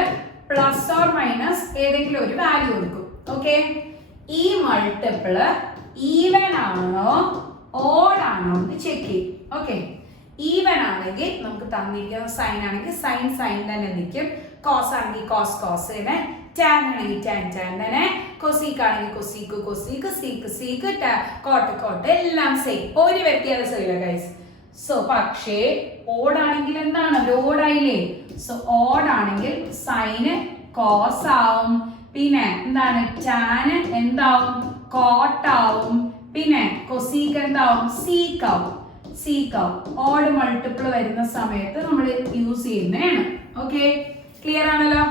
പ്ലസ് ഓർ മൈനസ് ഏതെങ്കിലും ഒരു വാല്യൂ കൊടുക്കും. ഓക്കെ, ഈ മൾട്ടിപ്പിള് ഈവൻ ആണോ ഓഡ് ആണോ എന്ന് ചെക്ക് ചെയ്യും. ഓക്കെ, ഈവൻ ആണെങ്കിൽ നമുക്ക് തന്നിരിക്കുന്ന സൈൻ ആണെങ്കിൽ സൈൻ തന്നെ നിൽക്കും, കോസ് ആണെങ്കിൽ കോസ് തന്നെ, ടാൻ ആണെങ്കിൽ ടാൻ തന്നെ, കൊസീക്ക് ആണെങ്കിൽ കൊസീക്ക്, സീക്ക് കോട്ട് എല്ലാം സെയിം, ഒരു വ്യത്യാസമില്ല ഗൈസ്. സോ പക്ഷേ ഓഡ് ആണെങ്കിൽ എന്താണ്? ലോഡ് ആയില്ലേ? സോ ഓഡ് ആണെങ്കിൽ സൈന് കോസ് ആവും, പിന്നെ എന്താണ് ടാന് എന്താവും? കോട്ട് ആവും, പിന്നെ കൊസീക്ക് എന്താവും? സീക്ക് ആവും. ഓഡ് മൾട്ടിപ്പിൾ വരുന്ന സമയത്ത് നമ്മൾ യൂസ് ചെയ്യുന്നതാണ്. ഓക്കെ, ക്ലിയർ ആണല്ലോ?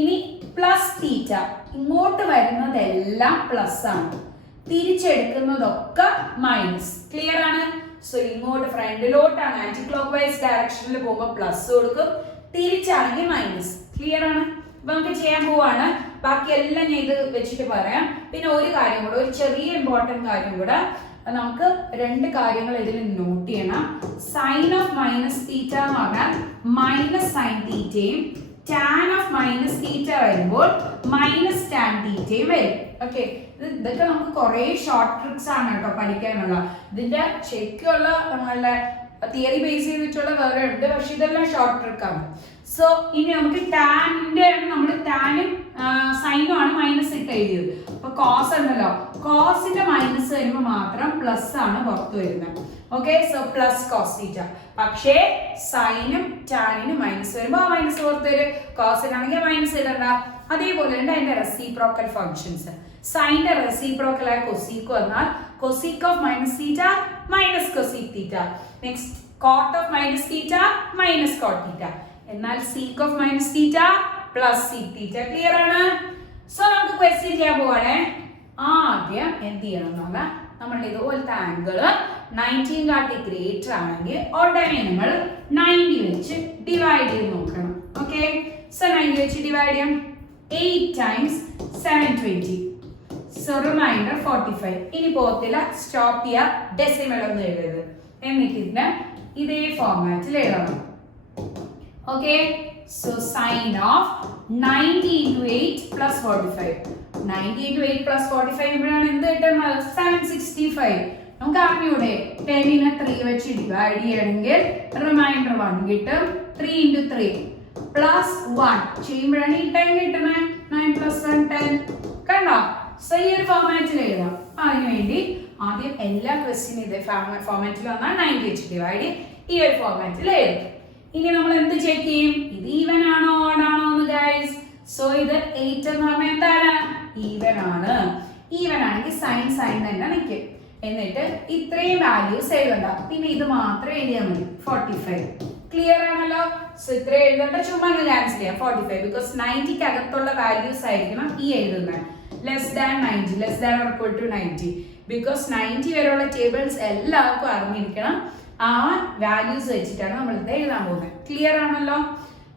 ഇനി പ്ലസ് തീറ്റ, ഇങ്ങോട്ട് വരുന്നതെല്ലാം പ്ലസ് ആണ്, തിരിച്ചെടുക്കുന്നതൊക്കെ മൈനസ്. ക്ലിയർ ആണ്? സോ ഇങ്ങോട്ട് ഫ്രണ്ടിലോട്ടാണ് ആന്റി ക്ലോക്ക് വൈസ് ഡയറക്ഷനിൽ പോകുമ്പോൾ പ്ലസ് കൊടുക്കും, തിരിച്ചാണെങ്കിൽ മൈനസ്. ക്ലിയർ ആണ്? അപ്പൊ നമുക്ക് ചെയ്യാൻ പോവാണ്. ബാക്കി എല്ലാം ഞാൻ ഇത് വെച്ചിട്ട് പറയാം. പിന്നെ ഒരു കാര്യം കൂടെ, ഒരു ചെറിയ ഇമ്പോർട്ടന്റ് കാര്യം കൂടെ, നമുക്ക് 2 കാര്യങ്ങൾ ഇതിൽ നോട്ട് ചെയ്യണം. സൈൻ ഓഫ് മൈനസ് തീറ്റ എന്ന് പറഞ്ഞാൽ മൈനസ് സൈൻ തീറ്റയും ടാൻ ഓഫ് മൈനസ് തീറ്റ വരുമ്പോൾ മൈനസ് ടാൻ തീറ്റയും വരും. ഓക്കെ, ഇതൊക്കെ നമുക്ക് കുറെ ഷോർട്ട് ട്രിക്സ് ആണ് കേട്ടോ പഠിക്കാനുള്ള. ഇതിന്റെ ശരിക്കുള്ള നമ്മളുടെ തിയറി ബേസ് ചെയ്തിട്ടുള്ള വേറെ ഉണ്ട്, പക്ഷെ ഇതെല്ലാം ഷോർട്ട് ട്രിക്ക് ആണ്. സോ ഇനി നമുക്ക് ടാനിന്റെ നമ്മൾ ടാനും സൈനും ആണ് മൈനസ് ഇട്ട് എഴുതിയത്. അപ്പൊ കോസ് ഉണ്ടല്ലോ, കോസിന്റെ മൈനസ് വരുമ്പോൾ മാത്രം പ്ലസ് ആണ് പുറത്ത് വരുന്നത്. Okay, so plus cos theta. പക്ഷേ സൈനും ടാനിനും മൈനസ് വരുമ്പോൾ ആ മൈനസ് പുറത്ത് വരും, കോസിനാണെങ്കിൽ മൈനസ് ഇടണ്ട. അതേപോലെ ഉണ്ട് അതിന്റെ റെസിപ്രോക്കൽ ഫംഗ്ഷൻസ്. സൈന്റെ റെസിപ്രോക്കൽ ആയ കൊസീക്ക് വന്നാൽ cosec of minus theta minus cosec theta. Next cot of minus theta minus cot theta. എന്നാൽ sec of minus theta plus sec theta. Clear ആണ്? സോ നമുക്ക് ക്വസ്റ്റ്യൻ ചെയ്യാൻ പോവാണേ. ആദ്യം എന്ത് ചെയ്യണം എന്ന് പറഞ്ഞാൽ നമ്മളുടെ ഇതുപോലത്തെ ആംഗിൾ 19 കാട്ടി ഗ്രേറ്റർ ആണെങ്കിൽ ഉടനെ നമ്മൾ 90 വെച്ച് ഡിവൈഡ് ചെയ്ത് നോക്കണം. ഓക്കെ, സോ 90 വെച്ച് ഡിവൈഡ് ചെയ്യാം. 8 times 720. So reminder 45. ഇനി പോകത്തില്ല, സ്റ്റോപ്പ് ചെയ്യുക, ഡെസിമൽ ഒന്നും എഴുതരുത്. എന്നിട്ട് ഇതിനെ ഇതേ ഫോർമാറ്റിൽ എഴുതണം. Okay, so sine of 90 into 8 plus 45. 90 into 8 plus 45 ഇവിടെയാണ് എന്ത് കിട്ടുന്നത്? 765. നമുക്ക് അറിഞ്ഞൂടെ 10നെ 3 വെച്ച് ഡിവൈഡ് ചെയ്യണമെങ്കിൽ റിമൈൻഡർ 1 കിട്ടും. 3 into 3 plus 1 ചെയ്യുമ്പോഴാണ് ഈ 10 കിട്ടുന്നത്. 9 plus 1 10. കണ്ടോ? സോ ഈ ഒരു ഫോർമാറ്റിൽ എഴുതാം. അതിനുവേണ്ടി ആദ്യം എല്ലാ ക്വസ്റ്റ്യനും ഇതേ ഫോർമാറ്റിൽ വന്നാൽ 90 വെച്ച് ഡിവൈഡ് ഈ ഒരു ഫോർമാറ്റിൽ എഴുതും. ഇനി നമ്മൾ എന്ത് ചെക്ക് ചെയ്യും? ഇത് ഈവൻ ആണോ ഓഡ് ആണോ എന്ന് ഗൈസ്. സോ ഇത് 8 എന്ന് പറഞ്ഞാൽ എന്താണ്? ഈവൻ ആണ്. ഈവൻ ആണെങ്കിൽ സൈൻ തന്നെ നിൽക്കും. എന്നിട്ട് ഇത്രയും വാല്യൂസ് എഴുതണ്ട, പിന്നെ ഇത് മാത്രം എഴുതിയാൽ മതി. 45. ക്ലിയർ ആണല്ലോ? സോ ഇത്രയും എഴുതണ്ട, ചുമ്മാ ക്യാൻസൽ ചെയ്യാം 45. ബിക്കോസ് 90ക്ക് അകത്തുള്ള വാല്യൂസ് ആയിരിക്കണം ഈ എഴുതുന്നത്. Less than 90, less than or equal to 90. Because 90 വരെയുള്ള ടേബിൾസ് എല്ലാവർക്കും അറിഞ്ഞിരിക്കണം. ആ വാല്യൂസ് വെച്ചിട്ടാണ് നമ്മൾ ഇത് എഴുതാൻ പോകുന്നത്. ക്ലിയർ ആണല്ലോ?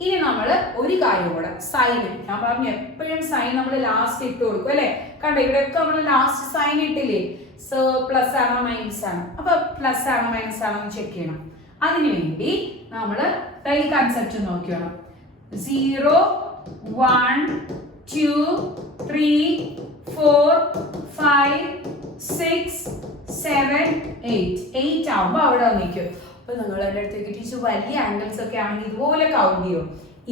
ഇനി നമ്മൾ ഒരു കാര്യം കൂടെ, സൈൻ. ഞാൻ പറഞ്ഞു എപ്പോഴും സൈൻ നമ്മൾ ലാസ്റ്റ് ഇട്ട് കൊടുക്കും അല്ലെ? കണ്ടോ, ഇവിടെയൊക്കെ നമ്മൾ ലാസ്റ്റ് സൈൻ ഇട്ടില്ലേ? സോ പ്ലസ് ആണോ മൈനസ് ആണോ? അപ്പൊ പ്ലസ് ആണോ മൈനസ് ആണോ എന്ന് ചെക്ക് ചെയ്യണം. അതിനുവേണ്ടി നമ്മൾ ഈ കൺസെപ്റ്റ് നോക്കി വേണം. 0 1 2 3 4 5 6 7 8. 8 ആവുമ്പോൾ അവിടെ നിൽക്കും. അപ്പൊ നിങ്ങൾ എൻ്റെ അടുത്തേക്ക് ടീച്ചർ വലിയ ആംഗിൾസ് ഒക്കെ ആണെങ്കിൽ ഇതുപോലെ കൗണ്ട് ചെയ്യോ?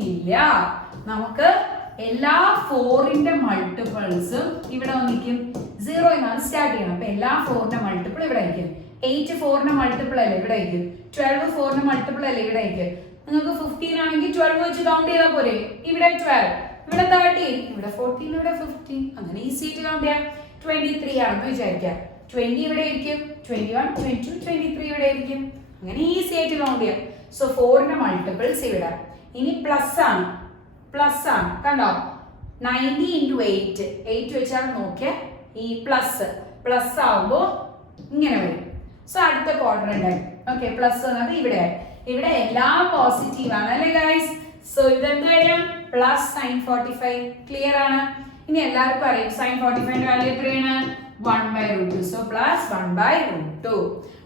ഇല്ല. നമുക്ക് എല്ലാ 4ന്റെ മൾട്ടിപ്പിൾസും ഇവിടെ നിൽക്കും. 0 എന്നാണ് സ്റ്റാർട്ട് ചെയ്യണം. അപ്പൊ എല്ലാ 4ന്റെ മൾട്ടിപ്പിൾ ഇവിടെ ആയിരിക്കും. 8 4ന്റെ മൾട്ടിപ്പിൾ അല്ലേ ഇവിടെ ആയിരിക്കും. 12 4ന്റെ മൾട്ടിപ്പിൾ അല്ലേ ഇവിടെ ആയിരിക്കും. നിങ്ങൾക്ക് 15 ആണെങ്കിൽ 12 വെച്ച് കൗണ്ട് ചെയ്താൽ പോരെ? ഇവിടെ 12, ഇവിടെ 13, ഇവിടെ 14, ഇവിടെ 15. അങ്ങനെ ഈസി ആയിട്ട് കൗണ്ട് ചെയ്യാം. 23 ആണെന്ന് വിചാരിക്കാം. 20 ഇവിടെ ആയിരിക്കും. 21 22 23 ഇവിടെ ആയിരിക്കും. അങ്ങനെ ഈസി ആയിട്ട് കൗണ്ട് ചെയ്യാം. സോ 4ന്റെ മൾട്ടിപ്പിൾസ് ഇവിടെ. ഇനി പ്ലസ് ആണ്, പ്ലസ് ആണ്. കണ്ടോ? 90 into 8. 8 വെച്ചാണ് നോക്കിയ ഈ പ്ലസ് ആവുമ്പോ ഇങ്ങനെ വരും. സോ അടുത്ത ക്വാഡ്രന്റ് ആയി. ഓക്കെ, പ്ലസ് വന്നത് ഇവിടെ ആയി. ഇവിടെ എല്ലാം പോസിറ്റീവ് ആണ് അല്ലേ ഗൈസ്? സോ ഇതെന്ത് വരും? Plus sign 45. ക്ലിയർ ആണ്? ഇനി എല്ലാവർക്കും അറിയാം സൈൻ 45ന്റെ വാല്യൂ എത്രയാണ്? 1/√2. So plus 1/√2.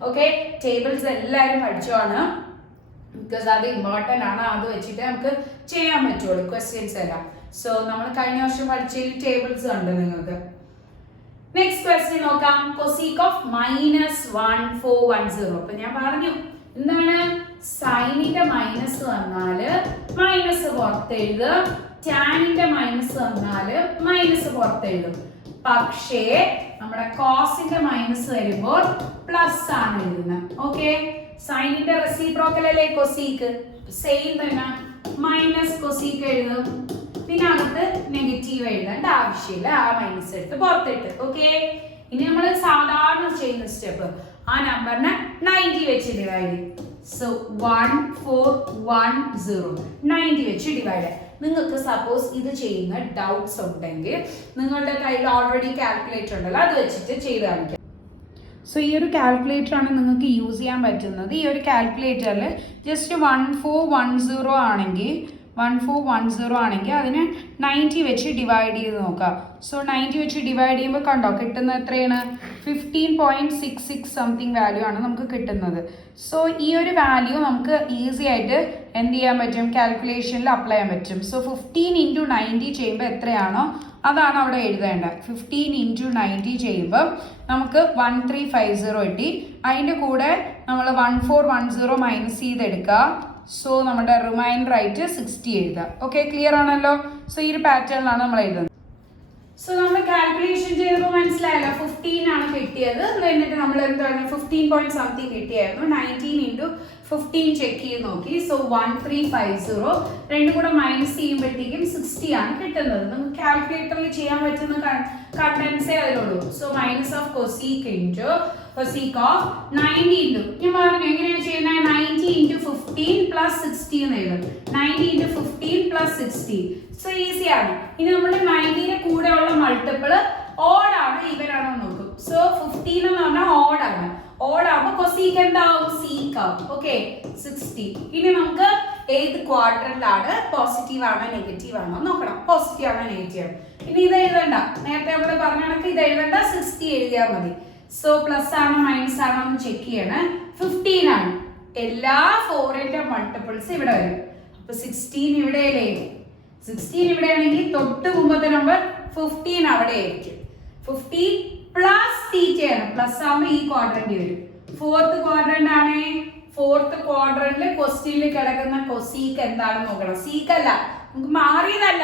ഓക്കെ, ടേബിൾസ് എല്ലാവരും പഠിച്ചോണ്. ബിക്കോസ് അത് ഇമ്പോർട്ടൻ്റ് ആണ്. അത് വെച്ചിട്ട് നമുക്ക് ചെയ്യാൻ പറ്റുള്ളൂ ക്വസ്റ്റ്യൻസ് എല്ലാം. സോ നമ്മൾ കഴിഞ്ഞ വർഷം പഠിച്ചതിൽ ടേബിൾസ് ഉണ്ട് നിങ്ങൾക്ക്. നെക്സ്റ്റ് ക്വസ്റ്റ്യൻ നോക്കാം. Cosec of -1410. അപ്പൊ ഞാൻ പറഞ്ഞു എന്താണ്? സൈനിന്റെ മൈനസ് വന്നാല് മൈനസ് പുറത്തെഴുതുക, ടാനിന്റെ മൈനസ് വന്നാല് മൈനസ് പുറത്തെഴുതും. പക്ഷേ നമ്മുടെ കോസിന്റെ മൈനസ് വരുമ്പോൾ പ്ലസ് ആണ് എഴുതുന്നത്. ഓക്കെ, സൈനിന്റെ റെസിപ്രോക്കൽ അല്ലേ കൊസീക്ക്? സെയിം തന്നെ മൈനസ് കൊസീക്ക് എഴുതും. പിന്നെ അകത്ത് നെഗറ്റീവ് എഴുതേണ്ട ആവശ്യമില്ല, ആ മൈനസ് എടുത്ത് പുറത്തിട്ട്. ഓക്കെ, ഇനി നമ്മൾ സാധാരണ ചെയ്യുന്ന സ്റ്റെപ്പ് ആ നമ്പറിനെ 90 വെച്ച് ഡിവൈഡ് ചെയ്യും. സോ 1410 90 വെച്ച് ഡിവൈഡ്. നിങ്ങൾക്ക് സപ്പോസ് ഇത് ചെയ്യുന്ന ഡൗട്ട്സ് ഉണ്ടെങ്കിൽ നിങ്ങളുടെ കയ്യിൽ ഓൾറെഡി കാൽക്കുലേറ്റർ ഉണ്ടല്ലോ, അത് വെച്ചിട്ട് ചെയ്ത് കാണിക്കാം. സോ ഈ ഒരു കാൽക്കുലേറ്റർ ആണ് നിങ്ങൾക്ക് യൂസ് ചെയ്യാൻ പറ്റുന്നത്. ഈ ഒരു കാൽക്കുലേറ്ററിൽ ജസ്റ്റ് 1410 ആണെങ്കിൽ 1410 ആണെങ്കിൽ അതിനെ 90 വെച്ച് ഡിവൈഡ് ചെയ്ത് നോക്കാം. സോ 90 വെച്ച് ഡിവൈഡ് ചെയ്യുമ്പോൾ കണ്ടോ കിട്ടുന്നത് എത്രയാണ്? 15.66 സംതിങ് വാല്യൂ ആണ് നമുക്ക് കിട്ടുന്നത്. സോ ഈ ഒരു വാല്യൂ നമുക്ക് ഈസി ആയിട്ട് എന്ത് ചെയ്യാൻ പറ്റും? കാൽക്കുലേഷനിൽ അപ്ലൈ ചെയ്യാൻ പറ്റും. സോ 15 into 90 ചെയ്യുമ്പോൾ എത്രയാണോ അതാണ് അവിടെ എഴുതേണ്ടത്. 15 into 90 ചെയ്യുമ്പോൾ നമുക്ക് 1350 കിട്ടി. അതിൻ്റെ കൂടെ നമ്മൾ 1410 മൈനസ് ചെയ്തെടുക്കുക. സോ നമ്മുടെ റിമൈൻഡർ ആയിട്ട് 60 എഴുതാം. ഓക്കെ, ക്ലിയർ ആണല്ലോ? സോ ഈ ഒരു പാറ്റേണിലാണ് നമ്മൾ എഴുതുന്നത്. സോ നമ്മൾ കാൽക്കുലേഷൻ ചെയ്തപ്പോൾ മനസ്സിലായല്ലോ 15 ആണ് കിട്ടിയത്. എന്നിട്ട് നമ്മൾ എന്താണ് 15 പോയിന്റ് സംതിങ് കിട്ടിയായിരുന്നു. 19 into 15 ചെക്ക് ചെയ്ത് നോക്കി. സോ 1350 രണ്ടും കൂടെ മൈനസ് ചെയ്യുമ്പോഴത്തേക്കും 60 ആണ് കിട്ടുന്നത്. നമുക്ക് കാൽക്കുലേറ്ററിൽ ചെയ്യാൻ പറ്റുന്ന കണ്ടൻസേ അതിലുള്ളൂ. So minus of cosec into cosec of 90 into ഞാൻ പറഞ്ഞു എങ്ങനെയാണ് ചെയ്യുന്നത് 90 ഇൻറ്റു 15 പ്ലസ് 60 എന്ന് എഴുതും. 90 ഇൻറ്റു 15 പ്ലസ് 60. സോ ഈസിയാണ്. ഇനി നമ്മൾ 90ന് കൂടെയുള്ള മൾട്ടിപ്പിൾ ഓഡ് ആണ് ഈവൻ ആണോ നോക്കും. സോ 15 എന്ന് പറഞ്ഞാൽ ഓഡ് ആണ്. ഓഡ് ആകുമ്പോൾ കൊസീക് എന്താവും സീക്ക് ആവും. ഓക്കെ 60. ഇനി നമുക്ക് ഏത് ക്വാഡ്രന്റിലാണ് പോസിറ്റീവ് ആണോ നെഗറ്റീവ് ആണോ നോക്കണം. പോസിറ്റീവ് ആണോ നെഗറ്റീവ് ആണോ. ഇനി ഇത് എഴുതണ്ട, നേരത്തെ നമ്മൾ പറഞ്ഞ കണക്ക് ഇത് എഴുതണ്ട, 60 എഴുതിയാൽ മതി. സോ പ്ലസ് ആണോ മൈനസ് ആണോ എന്ന് ചെക്ക് ചെയ്യണം. 15 ആണ്. എല്ലാ 4ന്റെ മൾട്ടിപ്പിൾസ് ഇവിടെ വരും. അപ്പൊ 16 ഇവിടെയല്ലേ, 16 ഇവിടെയാണെങ്കിൽ തൊട്ട് മുമ്പത്തെ നമ്പർ 15 അവിടെ ആയിരിക്കും. 15 പ്ലസ് തീറ്റയാണ്. പ്ലസ് ആവുമ്പോൾ ഈ ക്വാഡ്രന്റ് വരും. ഫോർത്ത് ക്വാഡ്രന്റ് ആണ്. ഫോർത്ത് ക്വാഡ്രന്റിൽ ക്വസ്റ്റ്യനിൽ കിടക്കുന്ന കൊസീക് എന്താണെന്ന് നോക്കണം. സീക്ക് അല്ല, നമുക്ക് മാറിയതല്ല,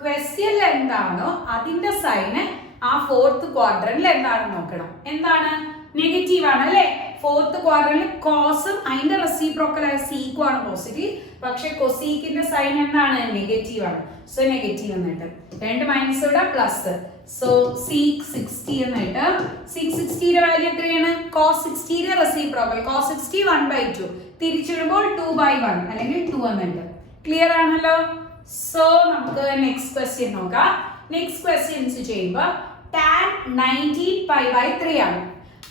ക്വസ്റ്റ്യനിൽ എന്താണോ അതിന്റെ സൈന് ആ ഫോർത്ത് ക്വാഡ്രന്റിൽ എന്താണെന്ന് നോക്കണം. എന്താണ് നെഗറ്റീവ് ആണ് അല്ലേ. ഫോർത്ത് ക്വാഡ്രന്റിൽ കോസും അതിന്റെ റെസിപ്രോക്കൽ ആയ സീക്കും ആണ് പോസിറ്റീവ്. പക്ഷെ കൊസീക്കിന്റെ സൈൻ എന്താണ് നെഗറ്റീവ് ആണ്. സോ നെഗറ്റീവ് എന്നിട്ട് രണ്ട് മൈനസ് ഇവിടെ പ്ലസ്. സോ സീക്ക് 60 എന്നിട്ട് സീക്ക് 60യുടെ വാല്യൂ എത്രയാണ് കോസ് 60യുടെ റെസിപ്രോക്കൽ. കോസ് 60 1/2 തിരിച്ചിടുമ്പോൾ 2/1 അല്ലെങ്കിൽ 2 എന്നിട്ട്. ക്ലിയർ ആണല്ലോ. സോ നമുക്ക് നെക്സ്റ്റ് ക്വസ്റ്റ്യൻ നോക്കാം. നെക്സ്റ്റ് ക്വസ്റ്റ്യൻസ് ചെയ്യുമ്പോൾ tan 19 π/3 ആണ്.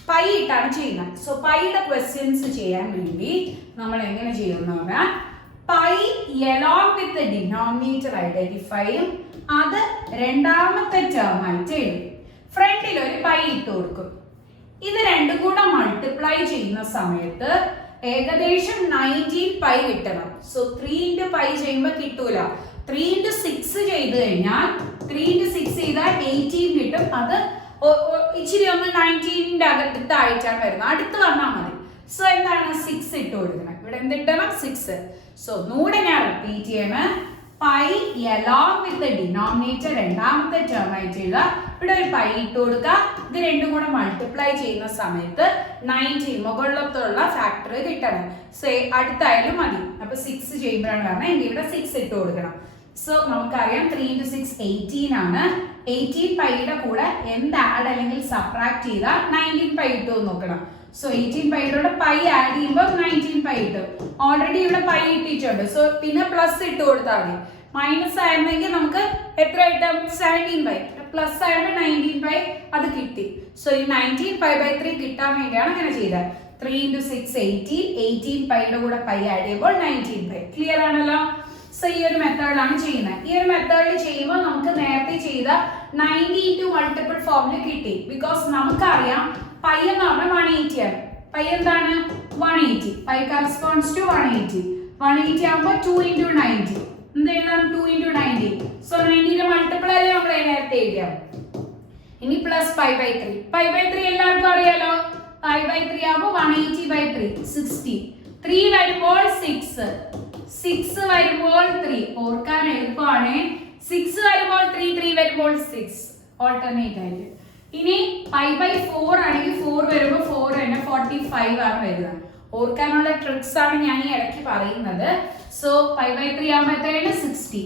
പൈ ഇട്ടാണ് ചെയ്യുന്നത്. സോ പൈയുടെ ക്വസ്റ്റ്യൻസ് ചെയ്യാൻ വേണ്ടി നമ്മൾ എങ്ങനെ ചെയ്യുമെന്ന് പറഞ്ഞാൽ pi along with the denominator identify ചെയ്യും. അത് രണ്ടാമത്തെ ടേം ആയിട്ട് എഴുതും. ഫ്രണ്ടിൽ ഒരു പൈ ഇട്ട് കൊടുക്കും. ഇത് രണ്ടും കൂടെ മൾട്ടിപ്ലൈ ചെയ്യുന്ന സമയത്ത് ഏകദേശം 19 പൈ കിട്ടണം. സോ 3 into പൈ ചെയ്യുമ്പോൾ കിട്ടൂല. 3 into 6 ചെയ്ത് കഴിഞ്ഞാൽ 3 into 6 ചെയ്താൽ 18 കിട്ടും. അത് ഇച്ചിരി ഒന്ന് 19ന്റെ അകത്തായിട്ടാണ് വരുന്നത്. അടുത്ത് വന്നാൽ മതി. സോ എന്താണ് 6 ഇട്ട് കൊടുക്കണം. ഇവിടെ എന്തിട്ടണം 6. സോ ഒന്നുകൂടെ ഞാൻ റിപ്പീറ്റ് ചെയ്യണം. Pi along with the denominator രണ്ടാമത്തെ ടേം ആയിട്ട് എഴുതുക. ഇവിടെ ഒരു പൈ ഇട്ട് കൊടുക്കുക. ഇത് രണ്ടും കൂടെ മൾട്ടിപ്ലൈ ചെയ്യുന്ന സമയത്ത് 19 മുകളിലത്തുള്ള ഫാക്ടർ കിട്ടണം. സോ അടുത്തായാലും മതി. അപ്പൊ 6 ചെയ്യുമ്പോഴാണ് പറഞ്ഞത് എങ്കിൽ ഇവിടെ 6 ഇട്ട് കൊടുക്കണം. സോ നമുക്കറിയാം 3 into 6 18 ആണ്. 18 പൈയുടെ കൂടെ എന്ത് ആഡ് അല്ലെങ്കിൽ സബ്ട്രാക്ട് ചെയ്താൽ 19 പൈ കിട്ടുമെന്ന് നോക്കണം. സോ 18 പൈയുടെ പൈ ആഡ് ചെയ്യുമ്പോൾ 19 പൈ കിട്ടും. ഓൾറെഡി ഇവിടെ പൈ ഇട്ടിട്ടുണ്ട്. സോ പിന്നെ പ്ലസ് ഇട്ട് കൊടുത്താൽ മതി. മൈനസ് ആയിരുന്നെങ്കിൽ നമുക്ക് എത്ര കിട്ടും 17 പൈ. പ്ലസ് ആയതുകൊണ്ട് 19 പൈ അത് കിട്ടി. സോ ഈ 19 π/3 കിട്ടാൻ വേണ്ടിയാണ് അങ്ങനെ ചെയ്തത്. 3 into 6 18. 18 പൈയുടെ കൂടെ പൈ ആഡ് ചെയ്യുമ്പോൾ 19 പൈ. ക്ലിയർ ആണല്ലോ. സോ ഈ ഒരു മെത്തേഡിലാണ് ചെയ്യുന്നത്. ഈ ഒരു മെത്തേഡിൽ ചെയ്യുമ്പോൾ നമുക്ക് നേരത്തെ ചെയ്ത 90 into മൾട്ടിപ്പിൾ ഫോമിൽ കിട്ടി. ബിക്കോസ് നമുക്കറിയാം പൈ എന്ന് പറഞ്ഞാൽ 180 ആണ്. പൈ എന്താണ് 180. Pi corresponds to 180. 180 ആകുമ്പോൾ 2 into 90. എന്തെല്ലാം 2 into 90. സോ 90ന്റെ മൾട്ടിപ്പിൾ അല്ലേ നമ്മൾ നേരത്തെ എഴുതിയാൽ. ഇനി പ്ലസ് π/3. π/3 എല്ലാവർക്കും അറിയാലോ. π/3 ആകുമ്പോൾ 180/3 60. 3 വരുമ്പോൾ 6. 6 വരുമ്പോൾ 3. ഓർക്കാൻ എളുപ്പമാണ്. 6 വരുമ്പോൾ 3, 3 വരുമ്പോൾ 6. ഓൾട്ടർനേറ്റ് ആയിട്ട്. ഇനി π/4 ആണെങ്കിൽ 4 വരുമ്പോൾ 4 തന്നെ 45 ആണ് വരുന്നത്. ഓർക്കാനുള്ള ട്രിക്സ് ആണ് ഞാൻ ഈ ഇടയ്ക്ക് പറയുന്നത്. സോ π/3 ആകുമ്പോൾ എത്രയാണ് 60.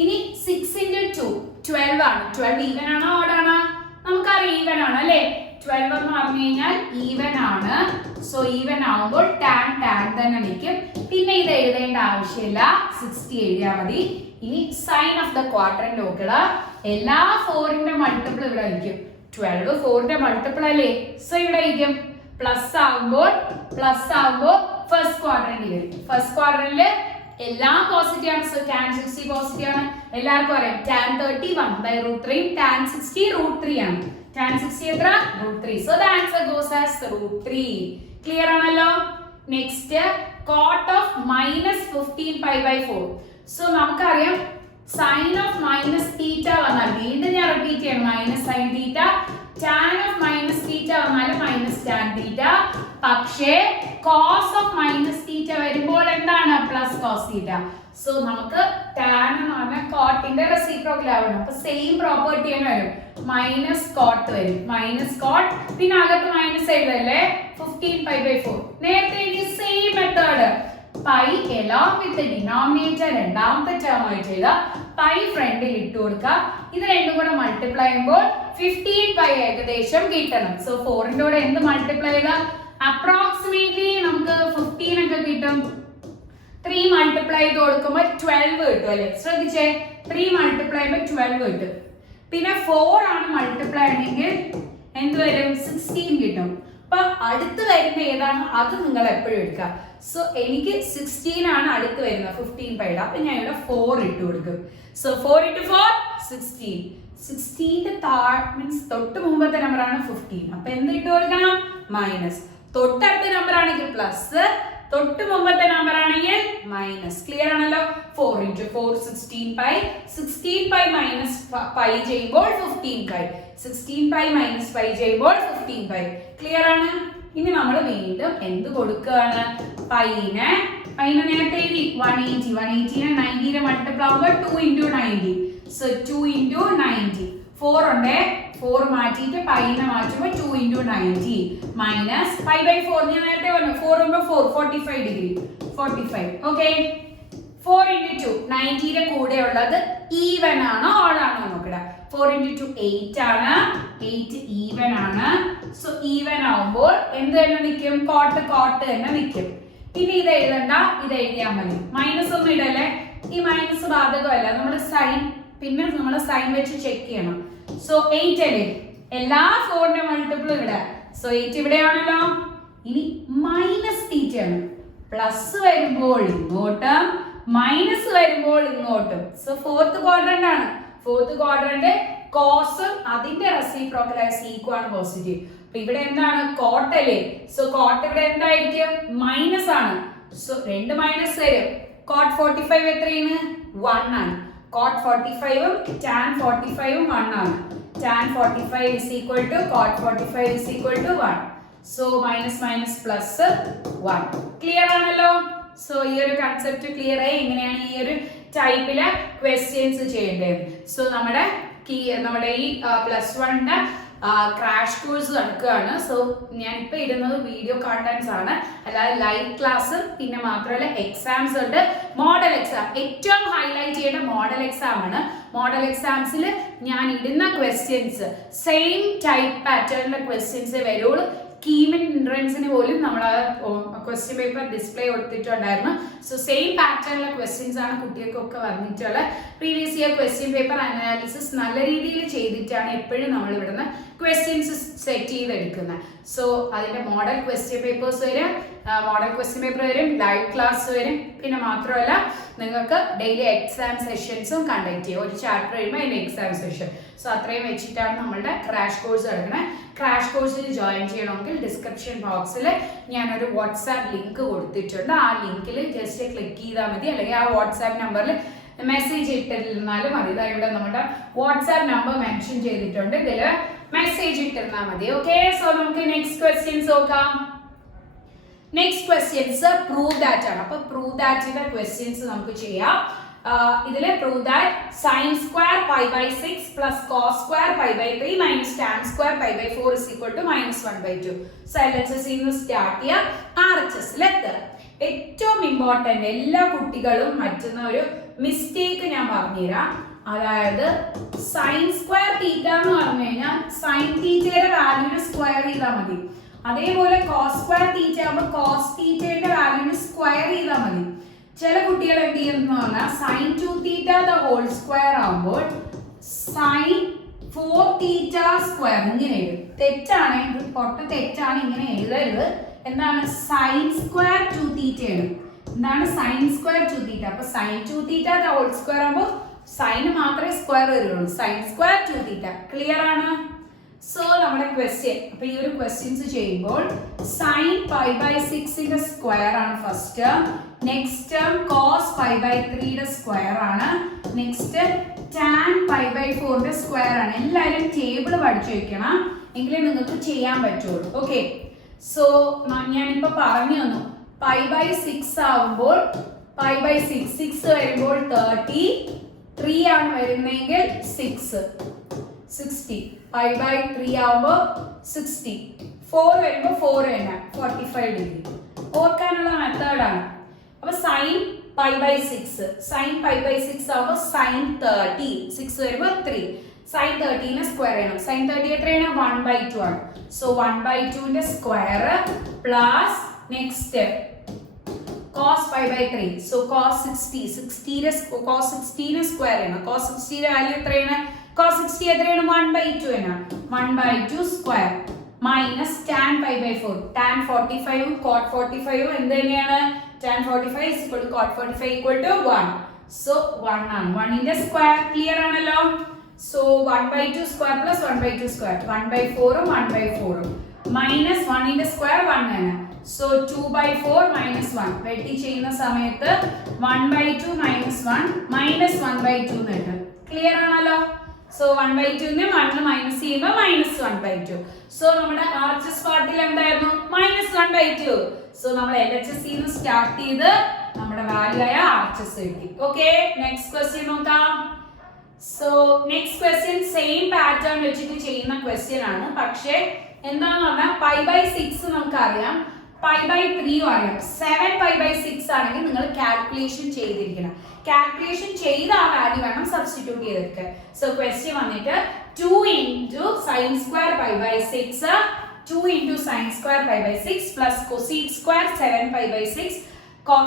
ഇനി 6 into 2 12 ആണ്. 12 ഈവൻ ആണോ ഓഡ് ആണോ? നമുക്കറിയാം ഈവൻ ആണ് അല്ലേ. 12 എന്ന് പറഞ്ഞു കഴിഞ്ഞാൽ ഈവൻ ആണ്. സോ ഈവൻ ആവുമ്പോൾ tan തന്നെ നിൽക്കും. പിന്നെ ഇത് എഴുതേണ്ട ആവശ്യമില്ല, 60 എഴുതിയാൽ മതി. ഇനി സൈൻ ഓഫ് ദ ക്വാഡ്രന്റ് നോക്കുക. എല്ലാ 4ന്റെ മൾട്ടിപ്പിൾ ഇവിടെ ആയിരിക്കും. 12 4ന്റെ മൾട്ടിപ്പിൾ അല്ലേ. സോ ഇവിടെ ആയിരിക്കും. പ്ലസ് ആവുമ്പോൾ ഫസ്റ്റ് ക്വാഡ്രന്റിൽ വരും. ഫസ്റ്റ് ക്വാഡ്രന്റിൽ എല്ലാം പോസിറ്റീവ് ആണ്. സോ tan 60 പോസിറ്റീവ് ആണ്. എല്ലാവർക്കും അറിയാം tan 30 1/√3, tan 60 √3 ആണ്. tan 60 എത്ര √3. So the answer goes as √3. Clear ആണല്ലോ. Next cot of -15 π/4. സോ നമുക്കറിയാം സൈൻ ഓഫ് മൈനസ് തീറ്റ വന്നാൽ വീണ്ടും ഞാൻ റിപ്പീറ്റ് ചെയ്യണം. Minus sine theta. tan of minus theta വന്നാൽ മൈനസ് tan തീറ്റ. പക്ഷേ കോസ് ഓഫ് മൈനസ് തീറ്റ വരുമ്പോൾ എന്താണ് പ്ലസ് കോസ് തീറ്റ. സോ നമുക്ക് tan എന്ന് പറഞ്ഞാൽ കോട്ടിന്റെ റെസിപ്രോക്കൽ ആവണം. അപ്പൊ സെയിം പ്രോപ്പർട്ടി തന്നെ വരും. മൈനസ് കോട്ട് വരും. മൈനസ് കോട്ട് പിന്നെ അകത്ത് മൈനസ് എഴുതല്ലേ 15 π/4. നേരത്തെ same method pi along with the denominator രണ്ടാമത്തെ ടേം ആയിട്ട് എഴുതുക, പൈ ഫ്രണ്ടിൽ ഇട്ട് കൊടുക്കുക. ഇത് രണ്ടും കൂടെ മൾട്ടിപ്ലൈ ചെയ്യുമ്പോൾ 15 പൈ ഏകദേശം കിട്ടണം. സോ 4ന്റെ കൂടെ എന്ത് മൾട്ടിപ്ലൈ ചെയ്താ അപ്രോക്സിമേറ്റ്ലി നമുക്ക് 15 ഒക്കെ കിട്ടും. 3 മൾട്ടിപ്ലൈ ചെയ്ത് കൊടുക്കുമ്പോൾ 12 കിട്ടും അല്ലെ? ശ്രദ്ധിച്ചേ, 3 മൾട്ടിപ്ലൈ ചെയ്യുമ്പോൾ 12 കിട്ടും. പിന്നെ 4 ആണ് മൾട്ടിപ്ലൈ ആണെങ്കിൽ എന്ത് വരും? 16 കിട്ടും. അപ്പൊ അടുത്ത് വരുന്ന ഏതാണ് അത് നിങ്ങൾ എപ്പോഴും എടുക്കുക. സോ എനിക്ക് 16 ആണ് അടുത്ത് വരുന്നത് 15 പൈയുടെ. അപ്പൊ ഞാൻ ഇവിടെ 4 ഇട്ട് കൊടുക്കും. So 4 into 4 16. 16ന്റെ മീൻസ് തൊട്ട് മുമ്പത്തെ നമ്പർ ആണ് 15. അപ്പൊ എന്ത് ഇട്ട് കൊടുക്കണം? മൈനസ്. തൊട്ടടുത്ത നമ്പർ ആണെങ്കിൽ പ്ലസ്, തൊട്ട് മുമ്പത്തെ നമ്പർ ആണെങ്കിൽ മൈനസ്. ക്ലിയർ ആണല്ലോ? 4 into 4 16 pi. 16 pi minus pi ചെയ്യുമ്പോൾ 15 പൈ. 16 പൈ മൈനസ് പൈ ചെയ്യുമ്പോൾ 15 പൈ. ക്ലിയർ ആണ്? ഇനി നമ്മൾ വീണ്ടും എന്ത് കൊടുക്കുകയാണ്? പൈനെ നേരത്തെ എഴുതി 180. 180നെ 90നെ മൾട്ടിപ്ലൈ ആവുമ്പോൾ 2 into 90. So 2 into 90. 4 ഉണ്ട്, 4 മാറ്റിയിട്ട് പൈനെ മാറ്റുമ്പോൾ 2 into 90 മൈനസ് പൈ ബൈ 4. ഞാൻ നേരത്തെ പറഞ്ഞു 4 into 4 45 ഡിഗ്രി 45. ഓക്കെ, 4 into 2 90ന്റെ കൂടെ ഉള്ളത് ഈവൻ ആണോ ഓൾ ആണോ നോക്കടാ. 4 into 2 8 ആണ്, 8 ഈവൻ ആണ്. സോ ഈവൻ ആവുമ്പോൾ എന്ത് തന്നെ നിൽക്കും? കോട്ട് തന്നെ നിൽക്കും. ഇനി ഇത് എഴുതണ്ട, ഇത് എഴുതിയാൽ മതി. മൈനസ് ഒന്നും ഇടല്ലേ, ഈ മൈനസ് ബാധകമല്ല. നമ്മൾ സൈൻ പിന്നെ നമ്മൾ സൈൻ വെച്ച് ചെക്ക് ചെയ്യണം. സോ 8 അല്ലേ, എല്ലാ 4ന്റെ മൾട്ടിപ്പിൾ ഇവിടെ. സോ 8 ഇവിടെയാണല്ലോ. ഇനി മൈനസ് തീറ്റയാണ്. പ്ലസ് വരുമ്പോൾ ഇങ്ങോട്ടും മൈനസ് വരുമ്പോൾ ഇങ്ങോട്ടും. സോ 4th ക്വാഡ്രന്റ് ആണ്. 4th ക്വാഡ്രന്റ് കോസും അതിന്റെ റെസിപ്രോക്കൽ സീക്വം ആണ് പോസിറ്റീവ്. അപ്പൊ ഇവിടെ എന്താണ്? കോട്ട് അല്ലേ? സോ കോട്ട് ഇവിടെ എന്തായിരിക്കും? മൈനസ് ആണ്. സോ 2 മൈനസ് വരും. കോട്ട് 45 എത്രയാണ്? 1 ആണ്. cot 45 ഉം tan 45 ഉം 1 ആണ്. tan 45 is equal to cot 45 is equal to 1. So minus minus plus 1. Clear ആണല്ലോ? So ഈ ഒരു കൺസെപ്റ്റ് ക്ലിയർ ആയി. എങ്ങനെയാണ് ഈ ഒരു ടൈപ്പിലെ ക്വസ്റ്റ്യൻസ് ചെയ്യേണ്ടത്? സോ നമ്മുടെ ഈ +1ന്റെ ക്രാഷ് കോഴ്സ് നടക്കുകയാണ്. സോ ഞാൻ ഇപ്പൊ ഇടുന്നത് വീഡിയോ കണ്ടന്റ്സ് ആണ്, അല്ലാതെ ലൈവ് ക്ലാസ്സും പിന്നെ മാത്രമല്ല എക്സാംസ് ഉണ്ട്. മോഡൽ എക്സാം ഏറ്റവും ഹൈലൈറ്റ് ചെയ്യേണ്ട മോഡൽ എക്സാം ആണ്. മോഡൽ എക്സാംസിൽ ഞാൻ ഇടുന്ന ക്വസ്റ്റ്യൻസ് സെയിം ടൈപ്പ് പാറ്റേണിലെ ക്വസ്റ്റ്യൻസ് വരുള്ളൂ. കീമിൻ എൻട്രൻസിന് പോലും നമ്മൾ ക്വസ്റ്റ്യൻ പേപ്പർ ഡിസ്പ്ലേ കൊടുത്തിട്ടുണ്ടായിരുന്നു. സോ സെയിം പാറ്റേണിലെ ക്വസ്റ്റ്യൻസ് ആണ് കുട്ടികൾക്കൊക്കെ വന്നിട്ടുള്ളത്. Previous year question paper analysis നല്ല രീതിയിൽ ചെയ്തിട്ടാണ് എപ്പോഴും നമ്മൾ ഇവിടുന്ന് ക്വസ്റ്റ്യൻസ് സെറ്റ് ചെയ്തെടുക്കുന്നത്. സോ അതിന്റെ മോഡൽ ക്വസ്റ്റ്യൻ പേപ്പേഴ്സ് വരും, മോഡൽ ക്വസ്റ്റ്യൻ പേപ്പർ വരും, ലൈവ് ക്ലാസ് വരും. പിന്നെ മാത്രമല്ല നിങ്ങൾക്ക് ഡെയിലി എക്സാം സെഷൻസും കണ്ടക്ട് ചെയ്യും. ഒരു ചാപ്റ്റർ കഴിയുമ്പോൾ അതിന്റെ എക്സാം സെഷൻ. സോ അത്രയും വെച്ചിട്ടാണ് നമ്മളുടെ ക്രാഷ് കോഴ്സ് നടക്കുന്നത്. ക്രാഷ് കോഴ്സിൽ ജോയിൻ ചെയ്യണമെങ്കിൽ ഡിസ്ക്രിപ്ഷൻ ബോക്സിൽ ഞാനൊരു വാട്സാപ്പ് ലിങ്ക് കൊടുത്തിട്ടുണ്ട്. ആ ലിങ്കിൽ ജസ്റ്റ് ക്ലിക്ക് ചെയ്താൽ മതി, അല്ലെങ്കിൽ ആ വാട്സാപ്പ് നമ്പറിൽ മെസ്സേജ് ഇട്ടിരുന്നാലും മതി. ഇവിടെ നമ്മുടെ വാട്സാപ്പ് നമ്പർ മെൻഷൻ ചെയ്തിട്ടുണ്ട്, ഇതിൽ മെസ്സേജ് ഇട്ടിരുന്നാൽ മതി. ഓക്കെ, സോ നമുക്ക് നെക്സ്റ്റ് ക്വസ്റ്റ്യൻസ് നോക്കാം. നെക്സ്റ്റ് ക്വസ്റ്റ്യൻസ് പ്രൂവ് ദാറ്റ് ആണ്. അപ്പൊ പ്രൂവ് ദാറ്റിന്റെ ക്വസ്റ്റ്യൻസ് നമുക്ക് ചെയ്യാം. ഇതില് prove that sin square pi by 6 plus cos square pi by 3 minus tan square pi by 4 is equal to -1/2. So LHS ഇന്ന് സ്റ്റാർട്ട് ചെയ്യാം. RHS ലെത്തർ ഏറ്റവും ഇമ്പോർട്ടന്റ്, എല്ലാ കുട്ടികളും പറ്റുന്ന ഒരു മിസ്റ്റേക്ക് ഞാൻ പറഞ്ഞുതരാം. അതായത് sin square theta എന്ന് പറഞ്ഞു കഴിഞ്ഞാൽ sin തീറ്റയുടെ വാല്യൂന് സ്ക്വയർ ചെയ്താൽ മതി. അതേപോലെ cos square theta ആകുമ്പോൾ cos തീറ്റയുടെ വാല്യൂന് സ്ക്വയർ ചെയ്താൽ മതി. ചില കുട്ടികൾ എന്ത് ചെയ്യുന്ന പറഞ്ഞാൽ sin 2 theta the whole square ആകുമ്പോൾ sin 4 theta square ഇങ്ങനെ എഴുതും. തെറ്റാണ്, ഇത് പൊട്ട തെറ്റാണ്, ഇങ്ങനെ എഴുതരുത്. എന്താണ് sin square 2 theta ആണ്. എന്താണ് sin square 2 theta? അപ്പൊ sin 2 theta the whole square ആകുമ്പോൾ sin മാത്രമേ സ്ക്വയർ വരുള്ളൂ. sin square 2 theta. ക്ലിയർ ആണ്? സോ നമ്മുടെ ക്വസ്റ്റ്യൻ, അപ്പൊ ഈ ഒരു ക്വസ്റ്റ്യൻസ് ചെയ്യുമ്പോൾ sin pi by 6 ന്റെ സ്ക്വയർ ആണ് first term. Next term cos pi by 3 ന്റെ സ്ക്വയർ ആണ്. നെക്സ്റ്റ് tan pi by 4 ന്റെ സ്ക്വയർ ആണ്. എല്ലാവരും ടേബിൾ പഠിച്ചു വെക്കണം, എങ്കിലേ നിങ്ങൾക്ക് ചെയ്യാൻ പറ്റുള്ളൂ. ഓക്കെ, സോ ഞാനിപ്പോ പറഞ്ഞു തന്നു. pi by 6 ആവുമ്പോൾ pi by 6 വരുമ്പോൾ 30, 3 ആണ് വരുന്നതെങ്കിൽ 60. pi by 3 ആവുമ്പോൾ 60. 4 വരുമ്പോൾ 4 തന്നെ 45 ഡിഗ്രി. ഓർക്കാനുള്ള മെത്തേഡാണ്. അപ്പൊ sine pi by 6, sine pi by 6 ആവുമ്പോൾ സൈൻ 30, 6 വരുമ്പോൾ 3, സൈൻ 30 സ്ക്വയർ ചെയ്യണം. സൈൻ 30 എത്രയാണ്? 1/2 ആണ്. So 1/2 square plus next cos pi by 3. So cos 60, 60 cos 60 square ചെയ്യണം. cos 60 വാല്യൂ എത്രയാണ്? cos 60 എത്രയാണ്? 1/2 ആണ്. 1/2 square minus tan pi by 4. tan 45 cot 45 എന്ത് തന്നെയാണ്? tan 45 is equal to cot 45 equal to 1. So 1 ആണ്. 1 ന്റെ സ്ക്വയർ ക്ലിയർ ആണല്ലോ. So 1/2 square plus 1/2 square 1/4 1/4 minus 1 ന്റെ സ്ക്വയർ 1 ആണ്. So 2/4 minus 1 വെട്ടി ചെയ്യുന്ന സമയത്ത് 1/2 minus 1 minus 1/2 എന്ന് കിട്ടും. ക്ലിയർ ആണല്ലോ. സോ 1/2 നെ 1 മൈനസ് ചെയ്യുമ്പോൾ മൈനസ് 1/2. സോ നമ്മുടെ RHS പാർട്ടിൽ എന്തായിരുന്നു? മൈനസ് 1/2. സോ നമ്മൾ LHS നിന്ന് സ്റ്റാർട്ട് ചെയ്ത് നമ്മുടെ വാല്യൂ ആയ RHS കിട്ടി. ഓക്കെ, നെക്സ്റ്റ് ക്വസ്റ്റ്യൻ നോക്കാം. So next question same pattern വെച്ചിട്ട് ചെയ്യുന്ന ക്വസ്റ്റ്യൻ ആണ്. പക്ഷേ എന്താന്ന് പറഞ്ഞാൽ പൈ ബൈ 6 നമുക്കറിയാം, പൈ ബൈ 3 അറിയാം. 7 പൈ ബൈ 6 ആണെങ്കിൽ നിങ്ങൾ കാൽക്കുലേഷൻ ചെയ്തിരിക്കണം. കാൽക്കുലേഷൻ ചെയ്ത ആ വാല്യൂ വേണം സബ്സ്റ്റിറ്റ്യൂട്ട് ചെയ്തെടുക്കാൻ. സോ ക്വസ്റ്റ്യൻ വന്നിട്ട് 2 into sin square pi by 6, 2 into sin square pi by 6 plus cosec square 7 pi by 6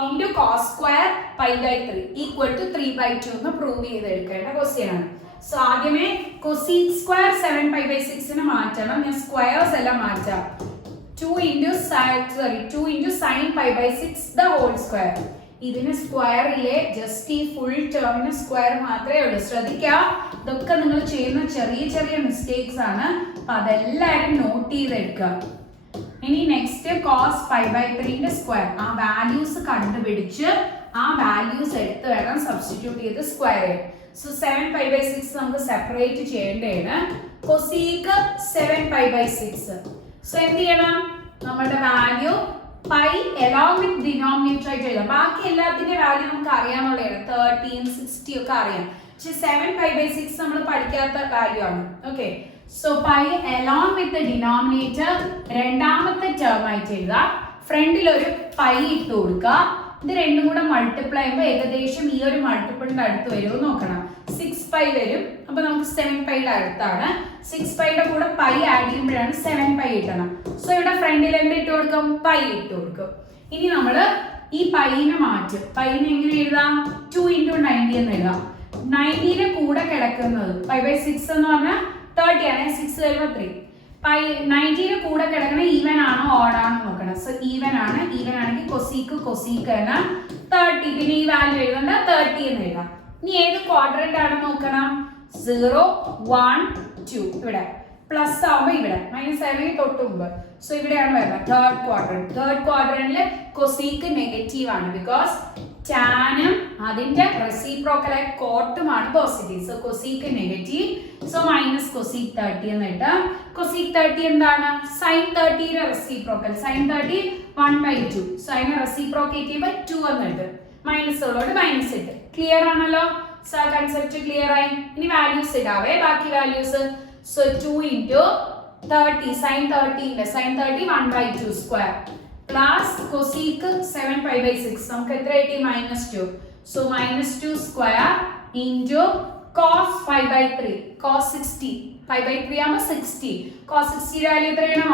into cos square pi by 3 equal to 3/2 എന്ന് പ്രൂവ് ചെയ്തെടുക്കേണ്ട ക്വസ്റ്റ്യൻ ആണ്. സോ ആദ്യമേ cosec square 7 pi by 6 നെ മാറ്റണം. ഞാൻ സ്ക്വയേഴ്സ് എല്ലാം മാറ്റാം. 2 into sin pi by 6 the whole square. ഇതിന് സ്ക്വയർ ഇല്ലേ, ജസ്റ്റ് ഈ ഫുൾ ടേമിന് സ്ക്വയർ മാത്രമേ ഉള്ളൂ. ശ്രദ്ധിക്കുക, ഇതൊക്കെ നിങ്ങൾ ചെയ്യുന്ന ചെറിയ ചെറിയ മിസ്റ്റേക്സ് ആണ്. അപ്പൊ അതെല്ലാവരും നോട്ട് ചെയ്തെടുക്കുക. ഇനി നെക്സ്റ്റ് cos pi by 3 ന്റെ സ്ക്വയർ, ആ വാല്യൂസ് കണ്ടുപിടിച്ച് ആ വാല്യൂസ് എടുത്ത് വേണം സബ്സ്റ്റിറ്റ്യൂട്ട് ചെയ്ത് സ്ക്വയർ ചെയ്യാൻ. സോ 7 pi by 6 നമുക്ക് സെപ്പറേറ്റ് ചെയ്യേണ്ടതാണ്. cosec 7 pi by 6. സോ എന്ത് ചെയ്യണം? നമ്മുടെ value pi along with denominator ആയിട്ട് എഴുതാം. ബാക്കി എല്ലാത്തിന്റെ വാല്യൂ നമുക്ക് അറിയാന്നുള്ളതാണ്. 13 60 ഒക്കെ അറിയാം. പക്ഷെ 7 pi by 6 നമ്മൾ പഠിക്കാത്ത വാല്യൂ ആണ്. Okay, so pi along with the denominator രണ്ടാമത്തെ ടേം ആയിട്ട് എഴുതാം. ഫ്രണ്ടിൽ ഒരു പൈ ഇട്ട് കൊടുക്കുക. ഇത് രണ്ടും കൂടെ മൾട്ടിപ്ലൈ ചെയ്യുമ്പോൾ ഏകദേശം ഈ ഒരു മൾട്ടിപ്പിളിന്റെ അടുത്ത് വരുമോ നോക്കണം. 6 പൈ വരും. അപ്പൊ നമുക്ക് 7 പൈയുടെ അടുത്താണ്. 6 പൈയുടെ കൂടെ പൈ ആഡ് ചെയ്യുമ്പോഴാണ് 7 പൈ കിട്ടണം. സോ ഇവിടെ ഫ്രണ്ടിൽ എന്ത് ഇട്ട് കൊടുക്കും? പൈ ഇട്ട് കൊടുക്കും. ഇനി നമ്മള് ഈ പൈനെ മാറ്റും. പൈനെ എങ്ങനെ എഴുതാം? 2 into 90 എന്ന് എഴുതാം. 90ന്റെ കൂടെ കിടക്കുന്നത് പൈ ബൈ 6 എന്ന് പറഞ്ഞാൽ 30 ആണ്. 6 വരുമ്പോൾ 3. പൈ 90ന്റെ കൂടെ കിടക്കണ ഈവൻ ആണോ ഓഡ് ആണോ നോക്കണം. സോ ഈവൻ ആണ്. ഈവൻ ആണെങ്കിൽ കൊസീക്ക് ആണ് 30. പിന്നെ ഈ വാല്യൂ എഴുതണ്ട, 30 എന്ന് എഴുതാം. ഇനി ഏത് ക്വാഡ്രന്റ് ആണെന്ന് നോക്കണം. 0 1 2 ഇവിടെ പ്ലസ് ആവുമ്പോൾ ഇവിടെ മൈനസ് ആണെങ്കിൽ തൊട്ട് മുമ്പ്. സോ ഇവിടെയാണ് വരുന്നത് തേർഡ് ക്വാഡ്രന്റ്. തേർഡ് ക്വാഡ്രന്റില് കൊസീക്ക് നെഗറ്റീവ് ആണ്. ബിക്കോസ് ടാനും അതിന്റെ റെസിപ്രോക്കലായ കോട്ടുമാണ് positive. So cosec negative. So minus cosec 30 എന്ന് ഇട്ടാൽ കൊസീക് 30 എന്താണ്? സൈൻ 30യുടെ റെസിപ്രോക്കൽ. സൈൻ 30 1/2. സോ അതിനെ റെസിപ്രോക്കേറ്റ് ചെയ്യുമ്പോൾ 2 എന്ന് ഇട്ട് മൈനസ് ഉള്ളോട് മൈനസ് ഇട്ട്. ക്ലിയർ ആണല്ലോ. സോ കൺസെപ്റ്റ് ക്ലിയർ ആയി. ഇനി വാല്യൂസ് ഇടാവേ, ബാക്കി values. So 2 into 30 sin 30 1/2 square plus cosec 7 pi by 6 നമുക്ക് എത്ര കിട്ടി? -2. So -2 square into cos pi by 3 cos 60 pi by 3 ആവുമ്പോൾ 60. cos 60 വാല്യൂ എത്രയാണ്?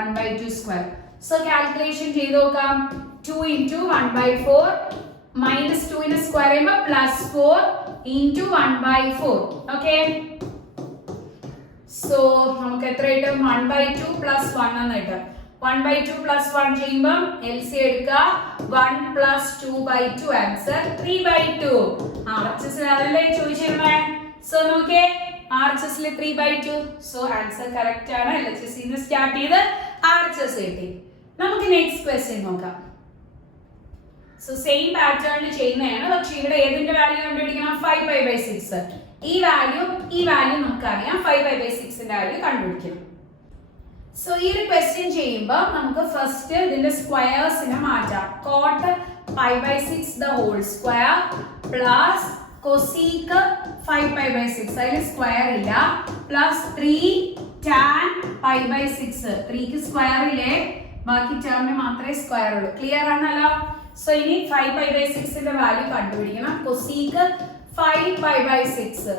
1/2 സ്ക്വയർ. സോ കാൽക്കുലേഷൻ ചെയ്ത് നോക്കാം. 2 into 1/4 -2 നെ സ്ക്വയർ ചെയ്യുമ്പോൾ +4 into 1/4. ഓക്കെ, സോ നമുക്ക് എത്ര കിട്ടും? 1/2 plus 1 എന്ന് കിട്ടും. 1/2 plus 1 ചെയ്യുമ്പോൾ LCM എടുക്കുക. 1 plus 2/2 ആൻസർ 3/2. RHS അതല്ലേ ചോദിച്ചിരുന്നേ. സോ നോക്കിയേ, RHS 3/2. സോ ആൻസർ കറക്റ്റ് ആണ്. LHS നിന്ന് സ്റ്റാർട്ട് ചെയ്ത് RHS കിട്ടി. നമുക്ക് നെക്സ്റ്റ് ക്വസ്റ്റ്യൻ നോക്കാം. സോ സെയിം പാറ്റേണിൽ ചെയ്യുന്നതാണ്. പക്ഷെ ഇവിടെ ഏതിന്റെ വാല്യൂ കണ്ടുപിടിക്കണം? 5 pi by 6. ഈ വാല്യൂ നമുക്കറിയാം. 5 pi by 6ന്റെ വാല്യൂ കണ്ടുപിടിക്കണം. സോ ഈ ഒരു ക്വസ്റ്റ്യൻ ചെയ്യുമ്പോൾ നമുക്ക് ഫസ്റ്റ് ഇതിന്റെ സ്ക്വയേഴ്സിനെ മാറ്റാം. Cot pi by 6 the whole square plus cosec 5 pi by 6 അതിൽ സ്ക്വയർ ഇല്ല പ്ലസ് 3 tan pi by 6. 3ക്ക് സ്ക്വയർ ഇല്ലേ, ബാക്കി ടേമിന് മാത്രമേ സ്ക്വയർ ഉള്ളൂ. ക്ലിയർ ആണല്ലോ. സോ ഇനി 5π/6 വാല്യൂ കണ്ടുപിടിക്കണം. Cosec 5π/6.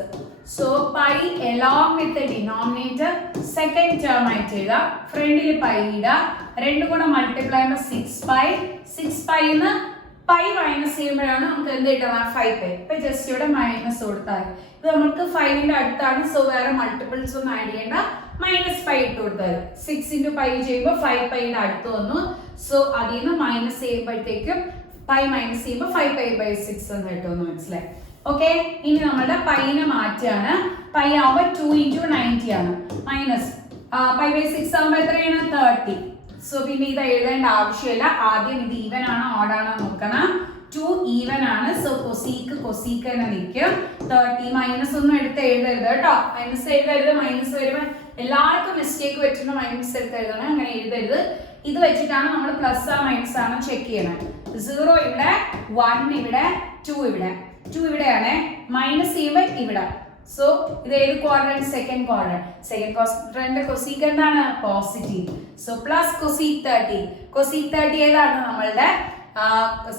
So pi along with the denominator second term ആയിട്ട് എഴുതാം. ഫ്രണ്ടിൽ പൈ ഇടാം. രണ്ടും കൂടെ മൾട്ടിപ്ലൈ ചെയ്യുമ്പോൾ 6π. 6π ന്ന് പൈ മൈനസ് ചെയ്യുമ്പോഴാണ് നമുക്ക് എന്ത് കിട്ടുക 5π. ഇപ്പൊ ജസ്റ്റ് ഇവിടെ മൈനസ് കൊടുത്താൽ ഇത് നമുക്ക് 5ന്റെ അടുത്താണ്. സോ വേറെ മൾട്ടിപ്പിൾസ് ഒന്നും ആഡ് ചെയ്യേണ്ട. -5 ഇട്ട് കൊടുത്താൽ 6 × പൈ ചെയ്യുമ്പോൾ 5π അടുത്ത് വന്നു. സോ അതിൽ നിന്ന് മൈനസ് ചെയ്യുമ്പോഴത്തേക്കും പൈ മൈനസ് ചെയ്യുമ്പോൾ 5π/6 എന്ന് കിട്ടുമെന്ന് മനസ്സിലായി. ഓക്കെ, ഇനി നമ്മുടെ പൈനെ മാറ്റാണ്. പൈ ആവുമ്പോൾ 2 × 90 ആണ്. മൈനസ് π/6 ആവുമ്പോൾ എത്രയാണ് 30. സോ പിന്നെ ഇത് എഴുതേണ്ട ആവശ്യമില്ല. ആദ്യം ഇത് ഈവൻ ആണോ ഓഡ് ആണോ നോക്കണം. 2 ഈവൻ ആണ്. സോ കൊസീക്ക് തന്നെ നിൽക്കും. 30 മൈനസ് ഒന്നും എടുത്ത് എഴുതരുത് കേട്ടോ. മൈനസ് എഴുതരുത്. മൈനസ് വരുമ്പോൾ എല്ലാവർക്കും മിസ്റ്റേക്ക് പറ്റുന്ന മൈനസ് എടുത്ത് എഴുതണം. അങ്ങനെ എഴുതരുത്. ഇത് വെച്ചിട്ടാണ് നമ്മൾ പ്ലസ് ആ മൈനസ് ആണോ ചെക്ക് ചെയ്യണം. 0 ഇവിടെ, 1 ഇവിടെ, 2 ഇവിടെ. 2 ഇവിടെയാണ്. മൈനസ് ചെയ്യുമ്പോൾ ഇവിടെ. സോ ഇത് ഏത് quadrant? Second quadrant. Second quadrant cosec എന്താണ്? Positive. So plus cosec 30. Cosec 30 ഏതാണ്? നമ്മളുടെ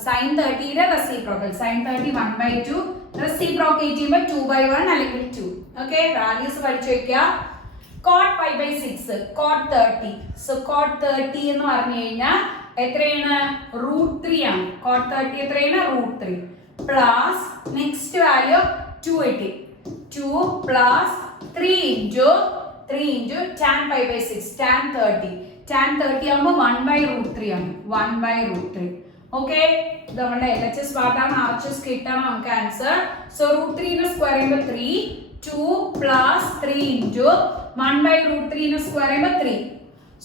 സൈൻ 30യുടെ റെസിപ്രോക്കൽ. സൈൻ 30 1/2. റെസിപ്രോക്കേറ്റ് ചെയ്യുമ്പോൾ 2/1 അല്ലെങ്കിൽ 2. ഓക്കെ, വാല്യൂസ് പഠിച്ചു വെക്കുക. cot π/6 cot 30. സോ cot 30 എന്ന് പറഞ്ഞു കഴിഞ്ഞാൽ എത്രയാണ്? √3 ആണ്. cot 30 എത്രയാണ്? √3 plus next value 280. 2 plus 3 × tan π/6 tan 30. tan 30 ആകുമ്പോൾ 1/√3 ആണ്. 1/√3. ഓക്കെ, ഇത് നമ്മുടെ LHS പാർട്ടാണ്. RHS കിട്ടണം നമുക്ക് ആൻസർ. സോ √3 ന്റെ സ്ക്വയർ ചെയ്യുമ്പോൾ 3. 2 പ്ലസ് 3 × 1/√3 ന്റെ സ്ക്വയർ ചെയ്യുമ്പോൾ 3.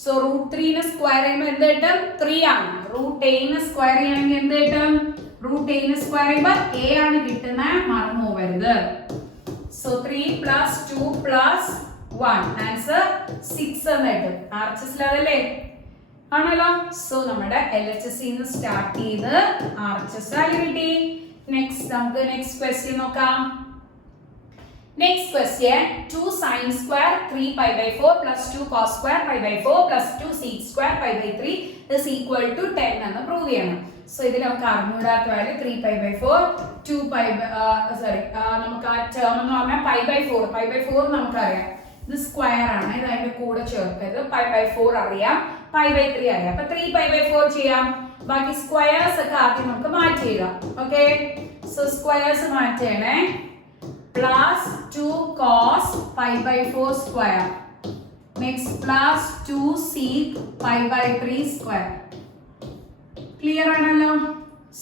സോ √3 ന്റെ സ്ക്വയർ ചെയ്യുമ്പോൾ എന്ത് കിട്ടും? 3 ആണ്. √a ന്റെ സ്ക്വയർ ചെയ്യണമെങ്കിൽ എന്ത് കിട്ടും? √a ന്റെ സ്ക്വയർ ചെയ്യുമ്പോൾ a ആണ് കിട്ടുന്നത്. മറന്നു പോകരുത്. സോ 3 പ്ലസ് 2 പ്ലസ് 1 ആൻസർ 6 എന്ന് കിട്ടും. RHS ലെവലല്ലേ ആണല്ലോ. സോ നമ്മുടെ LHS ന്ന് സ്റ്റാർട്ട് ചെയ്ത് RHS വാല്യൂ കിട്ടി. നെക്സ്റ്റ് നമുക്ക് നെക്സ്റ്റ് ക്വസ്റ്റ്യൻ നോക്കാം. Next question, 2 sin square 3π/4 plus 2 cos square π/4 plus 2 sec square π/3 is equal to 10 എന്ന് പ്രൂവ് ചെയ്യണം. സോ ഇതിൽ നമുക്ക് അറിഞ്ഞൂടാത്ത വാല്യൂ 3π/4 നമുക്ക് ആ ടേം എന്ന് പറഞ്ഞാൽ π/4 നമുക്കറിയാം. ഇത് സ്ക്വയർ ആണ്. ഇത് അതിന്റെ കൂടെ ചേർക്കരുത്. π/4 അറിയാം, π/3 അറിയാം. അപ്പൊ 3π/4 ചെയ്യാം. ബാക്കി സ്ക്വയേഴ്സ് ഒക്കെ ആദ്യം നമുക്ക് മാറ്റി എഴുതാം. ഓക്കെ, സോ സ്ക്വയേഴ്സ് മാറ്റണേ. plus 2 cos π/4 square. Next plus 2 sec π/3 square. Clear ആണല്ലോ.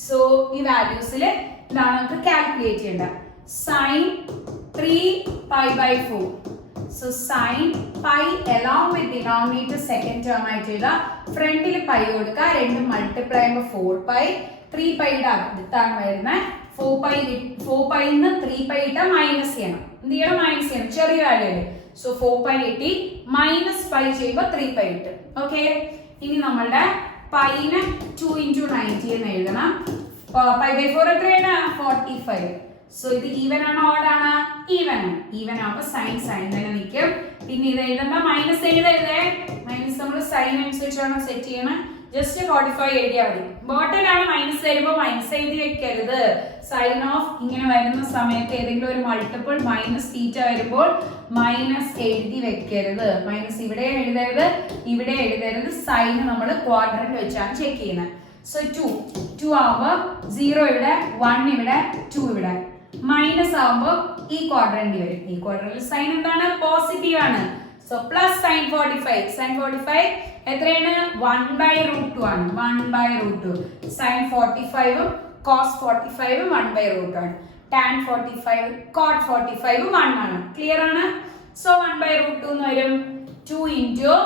സോ ഈ വാല്യൂസിൽ ഇതാണ് നമുക്ക് കാൽക്കുലേറ്റ് ചെയ്യേണ്ടത്. sin 3π/4. So sin pi along with denominator second term ആയിട്ട് എഴുതാം. ഫ്രണ്ടിൽ പൈ കൊടുക്കുക. രണ്ടും മൾട്ടിപ്ലൈ ചെയ്യുമ്പോൾ 4π. 3πയുടെ അടുത്താണ് വരുന്നത്. 4π ന്ന് 3π ഇട്ട മൈനസ് ചെയ്യണം. എന്ത് ചെയ്യണം? മൈനസ് ചെയ്യണം. ചെറിയ വാല്യൂ അല്ലേ. സോ 4π കിട്ടി. -π ചെയ്യുമ്പോൾ 3π ഇട്ട്. ഓക്കെ, ഇനി നമ്മളുടെ പൈനെ 2 × 90 എന്ന് എഴുതണം. π/4 എത്രയാണ്? 45. സോ ഇത് ഈവൻ ആണോ ഓഡ് ആണ്? ഈവൻ ആണ്. ഈവൻ ആകുമ്പോൾ സൈൻ തന്നെ നിൽക്കും. പിന്നെ ഇത് എഴുതുമ്പോൾ മൈനസ് എഴുതരുതേ. മൈനസ് നമ്മൾ സൈൻ അനുസരിച്ചാണ് സെറ്റ് ചെയ്യണം. ജസ്റ്റ് 45 എഴുതിയാൽ മതി. ബോട്ടലാണ് മൈനസ് വരുമ്പോൾ മൈനസ് എഴുതി വെക്കരുത്. സൈൻ ഓഫ് ഇങ്ങനെ വരുന്ന സമയത്ത് ഏതെങ്കിലും ഒരു മൾട്ടിപ്പിൾ -θ വരുമ്പോൾ മൈനസ് എഴുതി വെക്കരുത്. മൈനസ് ഇവിടെ എഴുതരുത്, ഇവിടെ എഴുതരുത്. സൈൻ നമ്മൾ ക്വാഡ്രന്റ് വെച്ചാണ് ചെക്ക് ചെയ്യുന്നത്. സോ 2 ആവുമ്പോൾ 0 ഇവിടെ, 1 ഇവിടെ, 2 ഇവിടെ. മൈനസ് ആവുമ്പോൾ ഈ ക്വാഡ്രന്റ് വരും. ഈ ക്വാഡ്രന്റിൽ സൈൻ എന്താണ്? പോസിറ്റീവ് ആണ്. So plus sign 45. സൈൻ 45 എത്രയാണ്? 1/√2 ആണ്. 1/√2. സൈൻ 45 cos 45 1/√2 ആണ്. tan 45 cot 45 1 ആണ്. ക്ലിയർ ആണ്. സോ 1/√2 എന്ന് വരും. 2 ×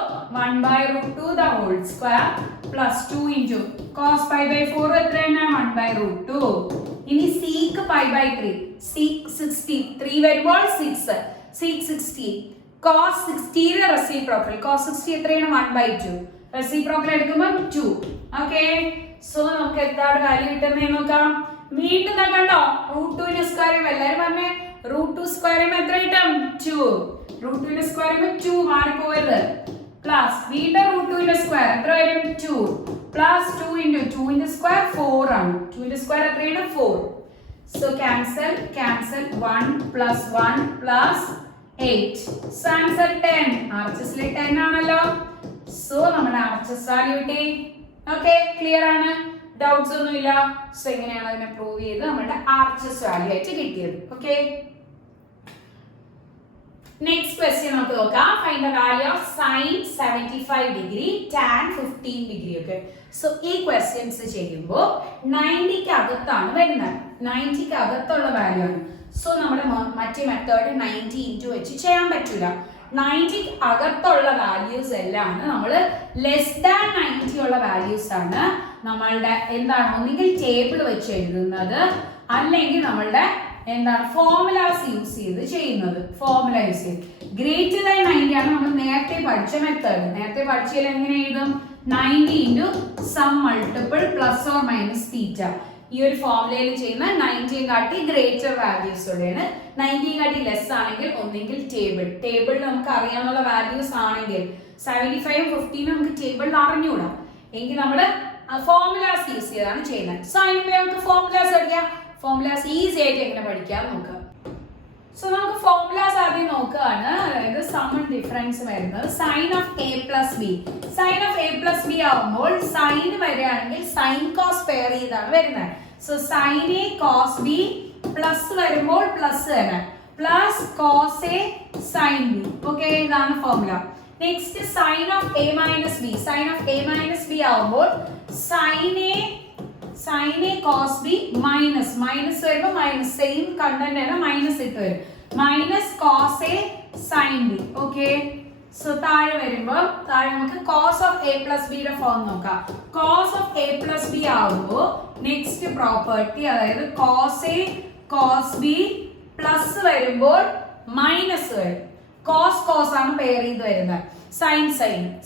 1/√2 the whole square plus 2 × cos π/4 എത്രയാണ്? 1/√2. ഇനി sec π/3. sec 60. 3 വരുമ്പോൾ 6. sec 60. cos 60 യുടെ റെസിപ്രോക്കൽ. cos 60 എത്രയാണ്? 1/2. റെസിപ്രോക്കൽ എടുക്കുമ്പോൾ 2. ഓക്കെ, സോ നമുക്ക് എന്താണ് വാല്യൂ കിട്ടുന്നത് നോക്കാം. വീണ്ടും കണ്ടോ? √2 ന്റെ സ്ക്വയർ. എല്ലാവരും പറഞ്ഞേ √2 സ്ക്വയർ എത്ര കിട്ടും? 2. √2 ന്റെ സ്ക്വയർ 2 മാറിപ്പോയത്. പ്ലസ് വീണ്ടും √2 ന്റെ സ്ക്വയർ എത്ര വരും? 2. plus 2 into square 4 ആണ്. 2 into square എത്രയാണ് 4. So cancel 1 plus 1 plus 8. So answer 10. RHS 10 ആണല്ലോ. So നമ്മുടെ RHS value കിട്ടി. Okay, clear ആണ്? Doubts ഒന്നുമില്ല. So എങ്ങനെയാണ് അതിനെ പ്രൂവ് ചെയ്ത് നമ്മുടെ RHS value ആയിട്ട് കിട്ടിയത്. Okay. Next question നമുക്ക് നോക്കാം. Find the value of sin 75 degree tan 15 degree. Okay. So ഈ questions ചെയ്യുമ്പോൾ 90 ക്ക് അകത്താണ് വരുന്നത്. 90 ക്ക് അകത്തുള്ള വാല്യൂ ആണ്. സോ നമ്മുടെ മറ്റേ മെത്തേഡ് 90 ഇൻറ്റു വെച്ച് ചെയ്യാൻ പറ്റില്ല. 90 അകത്തുള്ള വാല്യൂസ് എല്ലാം നമ്മൾ ലെസ് ദാൻ 90 ഉള്ള വാല്യൂസ് ആണ് നമ്മളുടെ എന്താണ് ഒന്നുകിൽ ടേബിൾ വെച്ച് എഴുതുന്നത് അല്ലെങ്കിൽ നമ്മളുടെ എന്താണ് ഫോർമുലാസ് യൂസ് ചെയ്ത് ചെയ്യുന്നത്. ഫോർമുല യൂസ് ചെയ്ത് ഗ്രേറ്റർ ദാൻ 90 ആണ് നമ്മൾ നേരത്തെ പഠിച്ച മെത്തേഡ്. നേരത്തെ പഠിച്ചതിൽ എങ്ങനെ എഴുതും? 90 into some multiple plus or minus theta. ഈ ഒരു ഫോർമുലയിൽ ചെയ്യുന്ന 90 കാട്ടി ഗ്രേറ്റർ വാല്യൂസോടെയാണ്. 90 കാട്ടി ലെസ് ആണെങ്കിൽ ഒന്നെങ്കിൽ ടേബിളിൽ നമുക്ക് അറിയാനുള്ള വാല്യൂസ് ആണെങ്കിൽ 75 15 നമുക്ക് ടേബിളിൽ അറിഞ്ഞുകൂടാ എങ്കിൽ നമ്മൾ ഫോർമുലാസ് യൂസ് ചെയ്താണ് ചെയ്യുന്നത്. സോ അതിന് നമുക്ക് ഫോർമുലാസ് പഠിക്കാം. ഫോർമുലാസ് ഈസി ആയിട്ട് എങ്ങനെ പഠിക്കാം നോക്കാം. സോ നമുക്ക് ഫോർമുലാസ് ആദ്യം നോക്കുകയാണ്. അതായത് സം ആൻഡ് ഡിഫറൻസ് വരുന്നത് sine of A plus B. Sine of A plus B ആവുമ്പോൾ സൈൻ വരികയാണെങ്കിൽ സൈൻ കോസ് പെയർ ചെയ്താണ് വരുന്നത്. So sine A cos B plus വരുമ്പോൾ പ്ലസ് തന്നെ plus cos A sine B. Okay, ഇതാണ് formula. Next sine of A minus B. Sine of A minus B ആവുമ്പോൾ sine A cos B minus വരുമ്പോൾ മൈനസ് സെയിം കണ്ടന്റ് ആണ് മൈനസ് ഇട്ട് വരും. Minus cos A sine B. Okay, so താഴെ വരുമ്പോൾ നമുക്ക് കോസ് ഓഫ് എ പ്ലസ് ബിയുടെ ഫോം നോക്കാം. Cos of A plus B ആവുമ്പോൾ നെക്സ്റ്റ് പ്രോപ്പർട്ടി അതായത് cos A cos B plus വരുമ്പോൾ മൈനസ് വരും. കോസ് ആണ് പെയർ ചെയ്ത് വരുന്നത്. സൈൻ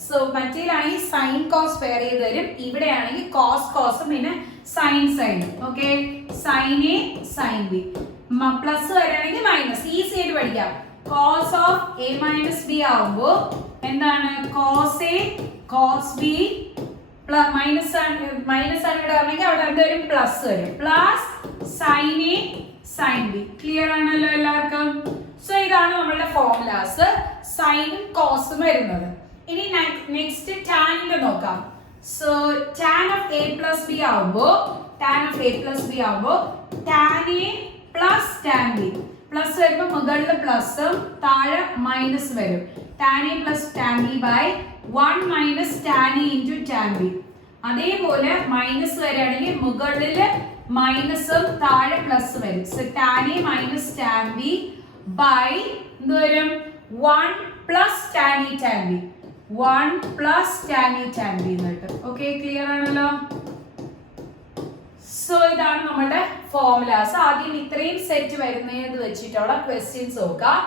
സോ മറ്റേലാണെങ്കിൽ സൈൻ കോസ് പെയർ ചെയ്ത് വരും. ഇവിടെയാണെങ്കിൽ കോസ് പിന്നെ sine. Okay, sine A sine B plus വരികയാണെങ്കിൽ മൈനസ്. ഈസി ആയിട്ട് പഠിക്കാം. Cos of A minus B ആവുമ്പോൾ എന്താണ് cos A cos B minus ആണ് ഇവിടെ ആണെങ്കിൽ അവിടെ എന്തുവരും പ്ലസ് വരും. Plus sine A sine B. Clear ആണല്ലോ എല്ലാവർക്കും? സോ ഇതാണ് നമ്മളുടെ ഫോർമുലാസ് സൈനും കോസും വരുന്നത്. ഇനി നെക്സ്റ്റ് ടാനിന്റെ നോക്കാം. So tan of A plus B ആവുമ്പോൾ tan A plus tan B. Plus വരുമ്പോൾ മുകളിൽ പ്ലസും താഴെ മൈനസ് വരും. Tan A plus tan B by 1 minus tan A into tan B. അതേപോലെ മൈനസ് വരികയാണെങ്കിൽ മുകളിൽ മൈനസും താഴെ പ്ലസ് വരും. So tan A minus tan B by എന്ത് വരും 1 plus tan A tan B. 1 plus tan A tan B എന്നിട്ട്. ഓക്കെ, ക്ലിയർ ആണല്ലോ? സോ ഇതാണ് നമ്മുടെ ഫോർമുലാസ്. ആദ്യം ഇത്രയും സെറ്റ് വരുന്നത് വെച്ചിട്ടുള്ള ക്വസ്റ്റ്യൻസ് നോക്കാം.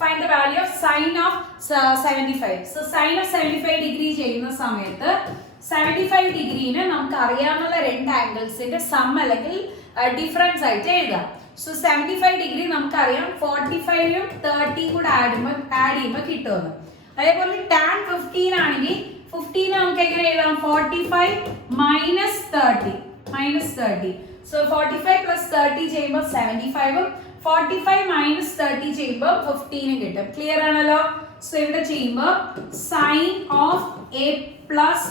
Find the value of sine of 75. So sine of 75 degree ചെയ്യുന്ന സമയത്ത് 75 ഡിഗ്രീന് നമുക്ക് അറിയാവുന്ന രണ്ട് ആംഗിൾസിന്റെ സം അല്ലെങ്കിൽ ഡിഫറൻസ് ആയിട്ട് എഴുതാം. സോ 75 ഡിഗ്രി നമുക്കറിയാം 45ഉം 30 കൂടെ ആഡ് ചെയ്യുമ്പോൾ കിട്ടുമെന്ന്. അതേപോലെ ടാൻ 15 ആണെങ്കിൽ 15 നമുക്ക് എങ്ങനെ എഴുതാം? 45 മൈനസ് 30. സോ 45 പ്ലസ് 30 ചെയ്യുമ്പോൾ 75ഉം 45 മൈനസ് 30 ചെയ്യുമ്പോൾ 15 കിട്ടും. ക്ലിയർ ആണല്ലോ? സോ ഇവിടെ ചെയ്യുമ്പോൾ sine of A plus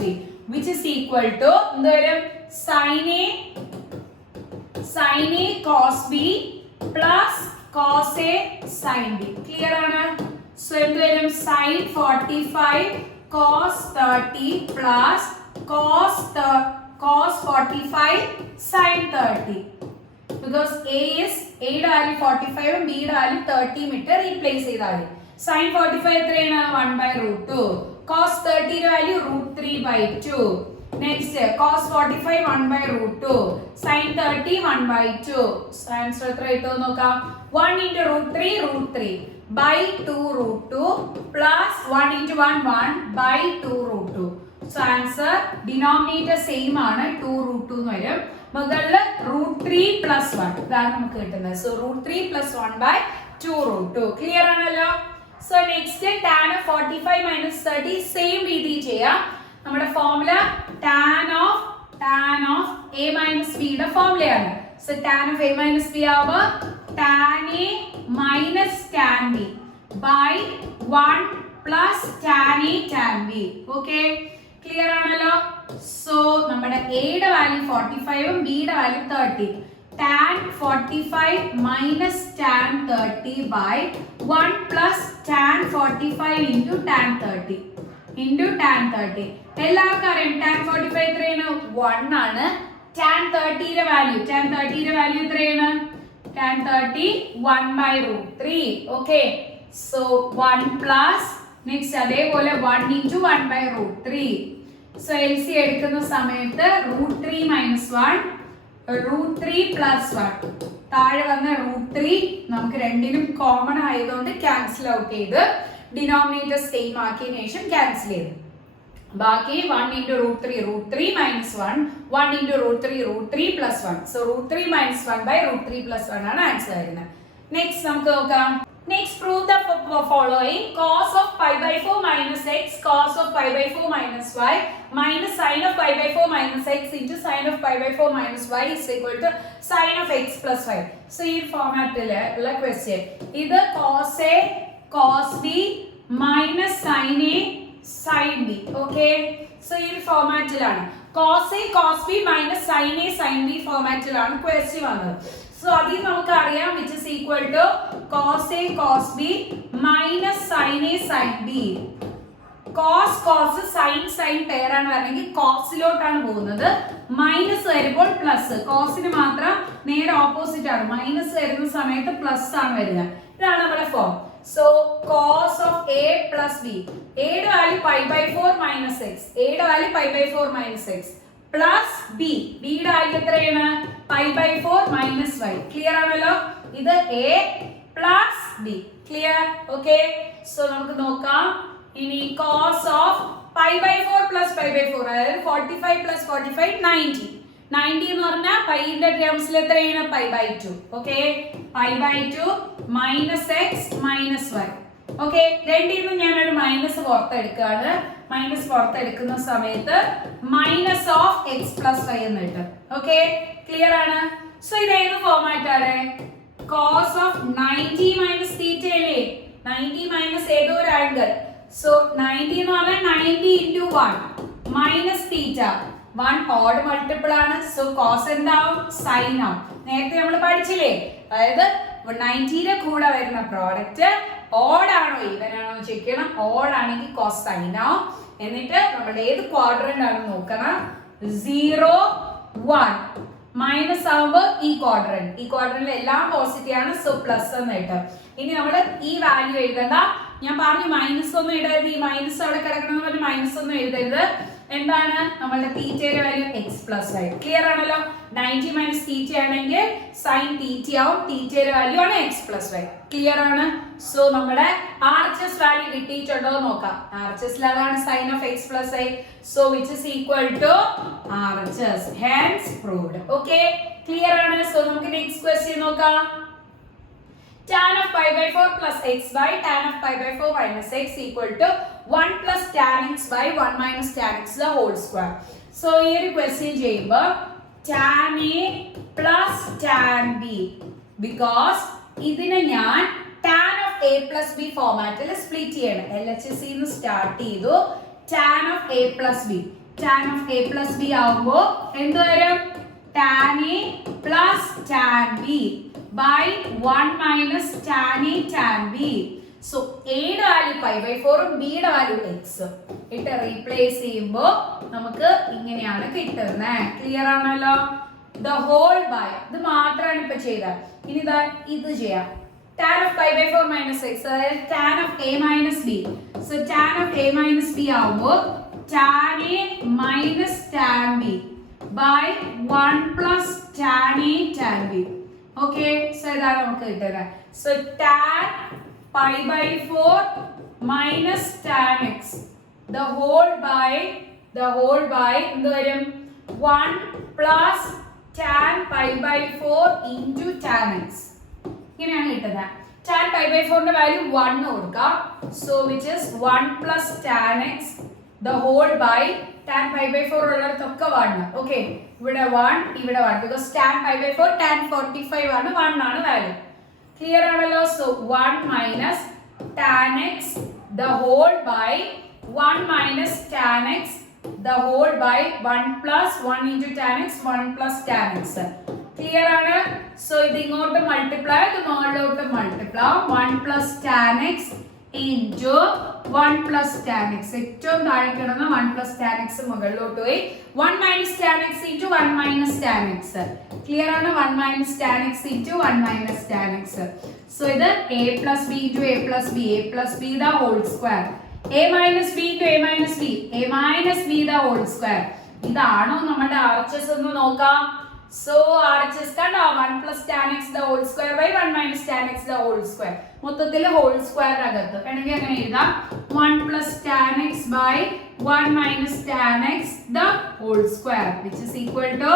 B which is equal to എന്ത് വരും? Sine A cos B plus cos A sine B. Clear ആണ്? സോ എന്ത് വരും? Sine 45 cos 30 plus cos 45 sin 30 because a യുടെ വാല്യൂ 45 ഉം b യുടെ വാല്യൂ 30 ഇട്ട് റീപ്ലേസ് ചെയ്താൽ മതി. sin 45 എത്രയാണ്? 1/√2. cos 30 യുടെ value √3/2. Next cos 45 1/√2. sin 30 1/2. Answer എത്ര കിട്ടും നോക്കാം. 1 × √3 by 2√2 plus 1 × 1 by 2√2. So answer denominator same ആണ് 2√2 എന്ന് വരും. മുകളിൽ √3 plus 1 ഇതാണ് നമുക്ക് കിട്ടുന്നത്. So √3 plus 1 by 2√2. ക്ലിയർ ആണല്ലോ? So next tan of 45 minus 30 same രീതിയിൽ ചെയ്യാം. നമ്മുടെ ഫോർമുല tan of a minus b യുടെ ഫോർമുലയാണ്. So tan of a minus b ആവുമ്പോൾ tan a minus tan b by 1 plus tan a tan b. Okay, clear ആണല്ലോ. സോ നമ്മുടെ a യുടെ വാല്യൂ 45 ഉം b യുടെ value 30. tan 45 minus tan 30 by 1 plus tan 45 into tan 30 into tan 30. എല്ലാവർക്കും അറിയാം tan 45 എത്രയാണ്? 1 ആണ്. tan 30 യുടെ വാല്യൂ എത്രയാണ്? tan 30 1 by root 3. Okay, so 1 plus next അതേപോലെ 1 into 1 by root 3. So LC എടുക്കുന്ന സമയത്ത് root 3 minus 1 root 3 plus 1. താഴെ വന്ന root 3 നമുക്ക് രണ്ടിനും കോമൺ ആയതുകൊണ്ട് ക്യാൻസൽ ഔട്ട് ചെയ്ത് ഡിനോമിനേറ്റർ സെയിം ആക്കിയതിനു ശേഷം ക്യാൻസൽ ചെയ്തു. ബാക്കി 1 into root 3 minus 1 1 into root 3 plus 1. So root 3 minus 1 by root 3 plus 1 ആണ് ആൻസർ വരുന്നത്. നെക്സ്റ്റ് നമുക്ക് നോക്കാം. Next, prove the following. Cos of pi by 4 minus x, cos of pi by 4 minus y, minus sin of pi by 4 minus x into sin of pi by 4 minus y is equal to sin of x plus y. So, in format question. Either cos A, cos B minus sin A, sin B. Okay. So, in format cos A, cos B minus sin A, sin B format question. So, adhi namukku ariyam which is equal to cos A cos B minus sin A sin B. Cos sin pair ആണ് അല്ലെങ്കിൽ cosലോട്ടാണ് പോകുന്നത്. മൈനസ് വരുമ്പോൾ പ്ലസ്. കോസിന് മാത്രം നേരെ ഓപ്പോസിറ്റ് ആണ്. മൈനസ് വരുന്ന സമയത്ത് പ്ലസ് ആണ് വരിക. ഇതാണ് നമ്മുടെ form. So cos of A plus B. A യുടെ value pi by 4 minus x. A യുടെ value pi by 4 minus x. Plus B. B യുടെ വാല്യൂ എത്രയാണ്? pi by 4 minus y. Clear ആണല്ലോ? ഇത് A plus B. Clear? Okay, so നമുക്ക് നോക്കാം. ഇനി cos of pi by 4 plus pi by 4 അതായത് 45 plus 45 90. 90 എന്ന് പറഞ്ഞാൽ പൈന്റെ ടേംസിൽ എത്രയാണ്? pi by 2. Okay, pi by 2 minus x minus y. Okay, രണ്ടിൽ നിന്ന് ഞാനൊരു മൈനസ് പുറത്തെടുക്കുകയാണ്. മൈനസ് പുറത്തെടുക്കുന്ന സമയത്ത് minus of x plus y എന്ന് കിട്ടും. ഓക്കെ, ക്ലിയർ ആണ്? സോ ഇത് ഏത് ഫോമാറ്റ് ആണ്? കോസ് ഓഫ് 90 മൈനസ് തീറ്റ അല്ലേ? 90 മൈനസ് ഏതോ ഒരു ആംഗിൾ. സോ 90 എന്ന് പറഞ്ഞാൽ 90 into 1 minus theta. 1 odd multiple ആണ്. സോ കോസ് എന്താവും? സൈൻ ആവും. നേരത്തെ നമ്മൾ പഠിച്ചില്ലേ? അതായത് 90യുടെ കൂടെ വരുന്ന പ്രോഡക്റ്റ് ഓഡ് ആണോ ഈവൻ ആണോ ചെക്ക് ചെയ്യണം. ഓഡ് ആണെങ്കിൽ കോസ് സൈൻ ആവും. എന്നിട്ട് നമ്മൾ ഏത് ക്വാഡ്രന്റ് ആണെന്ന് നോക്കണം. 0 1 മൈനസ് ആവുമ്പോൾ ഈ ക്വാഡ്രന്റിൽ എല്ലാം പോസിറ്റീവ് ആണ്. സോ പ്ലസ് എന്ന് കിട്ടും. ഇനി നമ്മൾ ഈ വാല്യൂ എഴുതണ്ട. ഞാൻ പറഞ്ഞു മൈനസ് ഒന്നും എഴുതരുത്. ഈ മൈനസ് അവിടെ കിടക്കണമെന്ന് പറഞ്ഞ് മൈനസ് ഒന്നും എഴുതരുത്. എന്താണ് നമ്മളുടെ തീറ്റയുടെ value x plus y. Clear ആണല്ലോ? 90 മൈനസ് തീറ്റ ആണെങ്കിൽ സൈൻ തീറ്റ ആവും. തീറ്റയുടെ വാല്യൂ ആണ് എക്സ് പ്ലസ് വൈ. ക്ലിയർ ആണ്? സോ നമ്മുടെ RHS വാല്യൂ കിട്ടിയിട്ടുണ്ടോ നോക്കാം. RHS അതാണ് sine of x plus y. So which is equal to RHS. Hence proved. Okay, clear ആണ്? സോ നമുക്ക് നെക്സ്റ്റ് ക്വസ്റ്റ്യൻ നോക്കാം. Tan of pi by 4 plus x by tan of pi by 4 minus x equal to 1 plus tan x by 1 minus tan x the whole square. So here question ചെയ്യുമ്പോൾ tan A plus tan B because ഇതിനെ ഞാൻ tan of A plus B ഫോമാറ്റിൽ സ്പ്ലിറ്റ് ചെയ്യണം. LHS ന്ന് സ്റ്റാർട്ട് ചെയ്തു. tan of A plus B. tan of A plus B ആവുമ്പോൾ എന്ത് വരും? tan A plus tan B by 1 minus tan A tan B. So A യുടെ വാല്യൂ pi by 4 ഉം B യുടെ വാല്യൂ x. ഇട്ട് റീപ്ലേസ് ചെയ്യുമ്പോൾ നമുക്ക് ഇങ്ങനെയാണ് കിട്ടുന്നത്. ക്ലിയർ ആണല്ലോ? the whole by ഇത് മാത്രമാണ് ഇപ്പൊ ചെയ്തത്. ഇനി ഇത് ചെയ്യാം. tan of pi by 4 minus x അതായത് tan of A minus B. So tan of A minus B ആവുമ്പോൾ tan A minus tan B by 1 plus tan A tan B. Okay, so ഇതാണ് നമുക്ക് കിട്ടുന്നത്. So tan pi by 4 minus tan x the whole by എന്ത് വരും? 1 plus tan pi by 4 into tan x. ഇങ്ങനെയാണ് കിട്ടുന്നത്. tan pi by 4 ന്റെ വാല്യൂ 1 കൊടുക്കാം. So which is 1 plus tan x the whole by tan pi by 4 ഉള്ളിടത്തൊക്കെ 1. Okay, ഇവിടെ 1, ഇവിടെ 1, because tan pi by 4 tan 45 ആണ്, 1 ആണ് വാല്യൂ. ക്ലിയർ ആണല്ലോ? So 1 minus tan x the whole by 1 minus tan x the whole by 1 plus 1 into tan x 1 plus tan x. Clear ആണ്? സോ ഇത് ഇങ്ങോട്ട് മൾട്ടിപ്ലൈ, ഇത് മുകളിലോട്ട് multiply, 1 plus tan x into 1 plus tan x. ഏറ്റവും താഴെ കിടന്ന 1 plus tan x മുകളിലോട്ട് പോയി 1 minus tan x into 1 minus tan x. Clear ആണ്? 1 minus tan x into 1 minus tan x. So ഇത് a plus b into a plus b, a plus b the whole square, a minus b into a minus b, a minus b the whole square. ഇതാണോ നമ്മുടെ RHS എന്ന് നോക്കാം. So RHS കണ്ടോ, 1 plus tan x the whole square by 1 minus tan x the whole square. മൊത്തത്തിൽ ഹോൾ സ്ക്വയർ അകത്ത് വേണമെങ്കിൽ അങ്ങനെ എഴുതാം, 1 plus tan x by 1 minus tan x the whole square which is equal to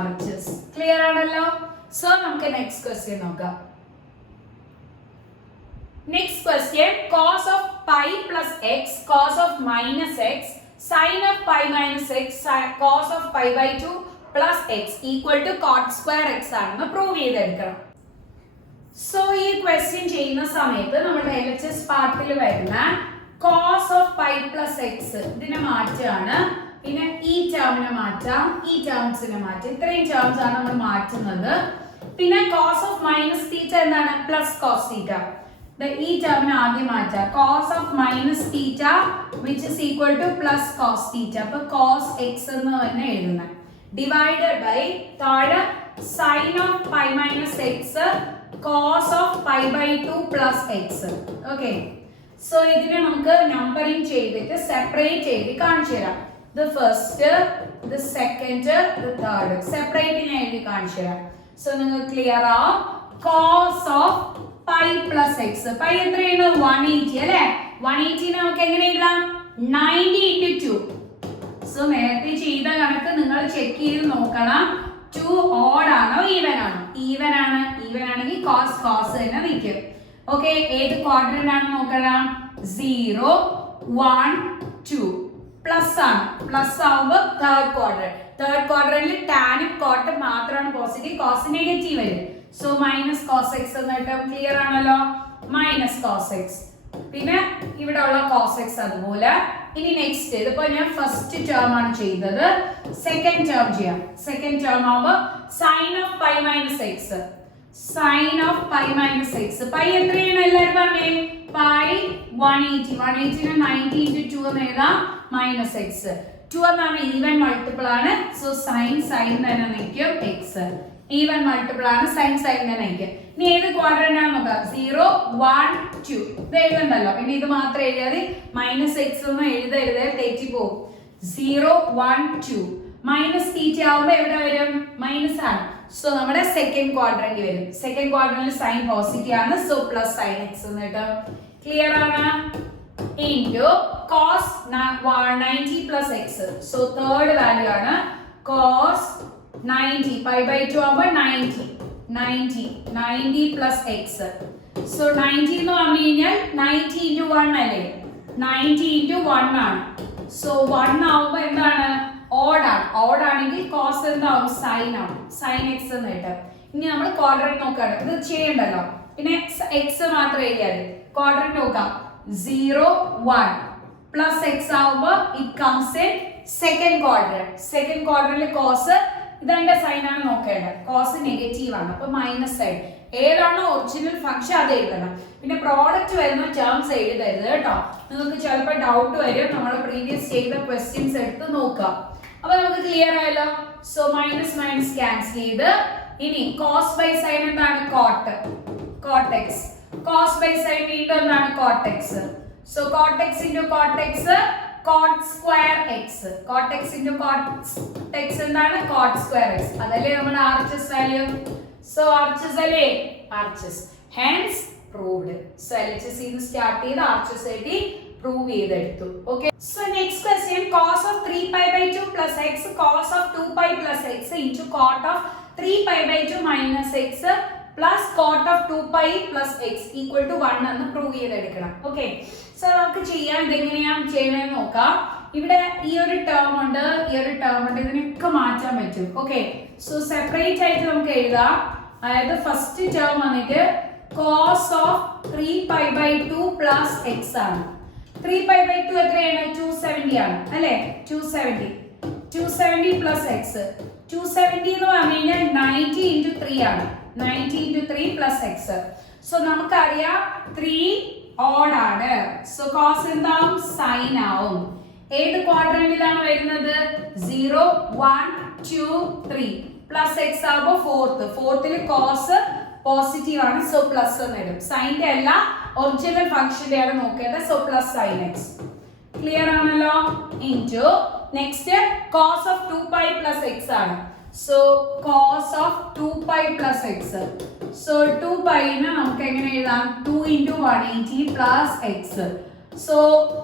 RHS. Clear ആണല്ലോ? സോ നമുക്ക് നെക്സ്റ്റ് ക്വസ്റ്റ്യൻ നോക്കാം. Next question, cos of pi plus x, cos of minus x, sin of pi minus x, cos of pi by 2 plus x equal to cot square x ആണെന്ന് പ്രൂവ് ചെയ്തെടുക്കണം. സോ ഈ ക്വസ്റ്റ്യൻ ചെയ്യുന്ന സമയത്ത് നമ്മുടെ LHS പാർട്ടിൽ വരുന്ന cos of pi plus x ഇതിനെ മാറ്റാണ്, പിന്നെ ഈ ടേമിനെ മാറ്റാം, ഈ ടേംസിനെ മാറ്റാം, ഇത്രയും ടേംസ് ആണ് നമ്മൾ മാറ്റുന്നത്. പിന്നെ cos of minus theta എന്താണ്, plus cos theta. ഈ ടേമിനെ ആദ്യം മാറ്റാം, cos of minus theta which is equal to plus cos theta. അപ്പൊ cos x എന്ന് തന്നെ എഴുതുന്നത്, ഡിവൈഡഡ് ബൈ താഴെ sin of pi minus x cos of pi by 2 plus x. Okay, so ഇതിനെ നമുക്ക് നമ്പറിംഗ് ചെയ്തിട്ട് സെപ്പറേറ്റ് ചെയ്ത് കാണിച്ചു തരാം. The first, the second, the third separate ഞാൻ എഴുതി കാണിച്ചു തരാം. സോ നിങ്ങൾ ക്ലിയർ ആവും. cos of pi plus x, pi എത്രയാണ്, 180 അല്ലേ? 180 നമുക്ക് എങ്ങനെ എഴുതാം, 90 into 2. സോ നേരത്തെ ചെയ്ത കണക്ക് നിങ്ങൾ ചെക്ക് ചെയ്ത് നോക്കണം, 2 ഓഡ് ആണോ ഈവൻ ആണോ. ഈവൻ ആണ്, ഈവൻ ആണെങ്കിൽ cos തന്നെ നിൽക്കും. ഓക്കെ, ഏത് ക്വാഡ്രന്റ് ആണ് നോക്കണം, 0 1 2. പ്ലസ് ആണ്, പ്ലസ് ആവുമ്പോൾ തേർഡ് ക്വാഡ്രന്റിൽ ടാനും കോട്ടും മാത്രമാണ് പോസിറ്റീവ്, കോസ് നെഗറ്റീവ് വരും. സോ മൈനസ് കോസ് എക്സ് എന്നിട്ട് ക്ലിയർ ആണല്ലോ, മൈനസ് കോസ് എക്സ്. പിന്നെ ഇവിടെ ഉള്ള കോസ് എക്സ് അതുപോലെ. ഇനി നെക്സ്റ്റ്, ഇതിപ്പോ ഞാൻ ഫസ്റ്റ് ടേം ആണ് ചെയ്തത്, സെക്കൻഡ് ടേം ചെയ്യാം. സെക്കൻഡ് ടേം ആവുമ്പോൾ sine of pi minus x, sine of pi minus x. Pi എത്രയാണ് എല്ലാവരും പറഞ്ഞേ, പൈ 180, 180 90 into 2 എന്ന് എഴുതാം, മൈനസ് എക്സ്. 2 എന്നാണ് ഈവൻ മൾട്ടിപ്പിൾ ആണ്, സോ സൈൻ തന്നെ നിൽക്കും, എക്സ് ഈവൻ മൾട്ടിപ്പിൾ ആണ്, സൈൻ തന്നെ നിൽക്കും. ഇനി ഏത് ക്വാഡ്രന്റ് ആണ് നോക്കാം, 0 1 2 ഇത് എഴുതണ്ടല്ലോ, പിന്നെ ഇത് മാത്രം എഴുതിയാൽ മൈനസ് എക്സ് ഒന്നും എഴുതരുത്, തെറ്റിപ്പോകും. 0 1 2 മൈനസ് തീറ്റ ആവുമ്പോൾ എവിടെ വരും, മൈനസ് ആണ്. സോ നമ്മുടെ സെക്കൻഡ് ക്വാഡ്രന്റ് വരും. സെക്കൻഡ് ക്വാഡ്രന്റിൽ സൈൻ പോസിറ്റീവ് ആണ്, സോ പ്ലസ് സൈൻ എക്സ് എന്നിട്ട് ക്ലിയർ ആണ്. Into cos 90 plus x, so third value ആണ് കോസ് 90, pi by 2 ആവുമ്പോൾ 90 പ്ലസ് എക്സ്. സോ 90 എന്ന് പറഞ്ഞു കഴിഞ്ഞാൽ 90 into 1 അല്ലേ, 90 into 1 ആണ്. സോ 1 ആവുമ്പോൾ എന്താണ്, ഓഡ് ആണ്. ഓഡ് ആണെങ്കിൽ കോസ് എന്താവും, സൈൻ ആവും, സൈൻ എക്സ് എന്ന് കിട്ടും. ഇനി നമ്മൾ ക്വാഡ്രന്റ് നോക്കാണ്, ഇത് ചെയ്യണ്ടല്ലോ, പിന്നെ എക്സ് മാത്രം എഴുതിയാൽ. ക്വാഡ്രന്റ് നോക്കാം, 0 1 പ്ലസ് എക്സ് ആവുമ്പോൾ it comes in second quadrant. Second ക്വാഡ്രന്റിൽ കോസ് ഇതെന്റെ സൈൻ ആണ് നോക്കേണ്ടത്, കോസ് നെഗറ്റീവ് ആണ്, അപ്പൊ മൈനസ് സൈൻ. ഏതാണോ ഒറിജിനൽ ഫംഗ്ഷൻ അത് എഴുതണം. പിന്നെ പ്രോഡക്റ്റ് വരുന്ന ടേംസ് എഴുതരുത് കേട്ടോ, നിങ്ങൾക്ക് ചിലപ്പോൾ ഡൗട്ട് വരും. നമ്മൾ പ്രീവിയസ് ചെയ്ത ക്വസ്റ്റ്യൻസ് എടുത്ത് നോക്കാം. അപ്പൊ നമുക്ക് ക്ലിയർ ആയല്ലോ. സോ മൈനസ് മൈനസ് ക്യാൻസൽ ചെയ്ത്, ഇനി കോസ് ബൈ സൈൻ എന്താണ്, കോട്ടെക്സ്. കോസ് ബൈ സൈൻ വീണ്ടും എന്താണ്, cortex. So cortex into cortex cot square x, cot x into cot x എന്താണ്, cot square x. അതല്ലേ നമ്മുടെ RHS വാല്യൂ. സോ RHS അല്ലേ, RHS hence proved. So LHS നിന്ന് സ്റ്റാർട്ട് ചെയ്ത് RHS എഴുതി പ്രൂവ് ചെയ്തെടുത്തു. Okay, so next question, cos of 3 pi by 2 plus x cos of 2 pi plus x into cot of 3 pi by 2 minus x plus cot of 2 pi plus x equal to 1 എന്ന് പ്രൂവ് ചെയ്തെടുക്കണം. ഓക്കെ, സോ നമുക്ക് ചെയ്യാൻ ഇതെങ്ങനെയാണ് ചെയ്യണമെന്ന് നോക്കാം. ഇവിടെ ഈ ഒരു ടേം ഉണ്ട്, ഇതിനൊക്കെ മാറ്റാൻ പറ്റും. ഓക്കെ, സോ സെപ്പറേറ്റ് ആയിട്ട് നമുക്ക് എഴുതാം. അതായത് ഫസ്റ്റ് ടേം വന്നിട്ട് കോസ് ഓഫ് 3π/2 പ്ലസ് എക്സ് ആണ്. 3π/2 എത്രയാണ്? 270 ആണ് അല്ലേ? 270 പ്ലസ് എക്സ്. 270 എന്ന് പറഞ്ഞു കഴിഞ്ഞാൽ 90 × 3 ആണ്. 90 × 3 പ്ലസ് എക്സ്. സോ നമുക്കറിയാം 3 ഓഡ് ആണ്. സോ കോസ് എന്താവും? സൈൻ ആവും. ഏത് ക്വാഡ്രന്റിലാണ് വരുന്നത്? 0 1 2 3 പ്ലസ് എക്സ് ആവുമ്പോൾ ഫോർത്തിൽ കോസ് പോസിറ്റീവ് ആണ്. സോ പ്ലസ് എന്ന് വരും. സൈൻ്റെ അല്ല, ഒറിജിനൽ ഫംഗ്ഷന്റെ ആണ് നോക്കേണ്ടത്. So plus sine x. Clear ആണല്ലോ? Into next cos of 2π plus x ആണ്. So cos of 2π plus x. So 2π നമുക്ക് എങ്ങനെ എഴുതാം? 2 × 180 പ്ലസ് എക്സ്. സോ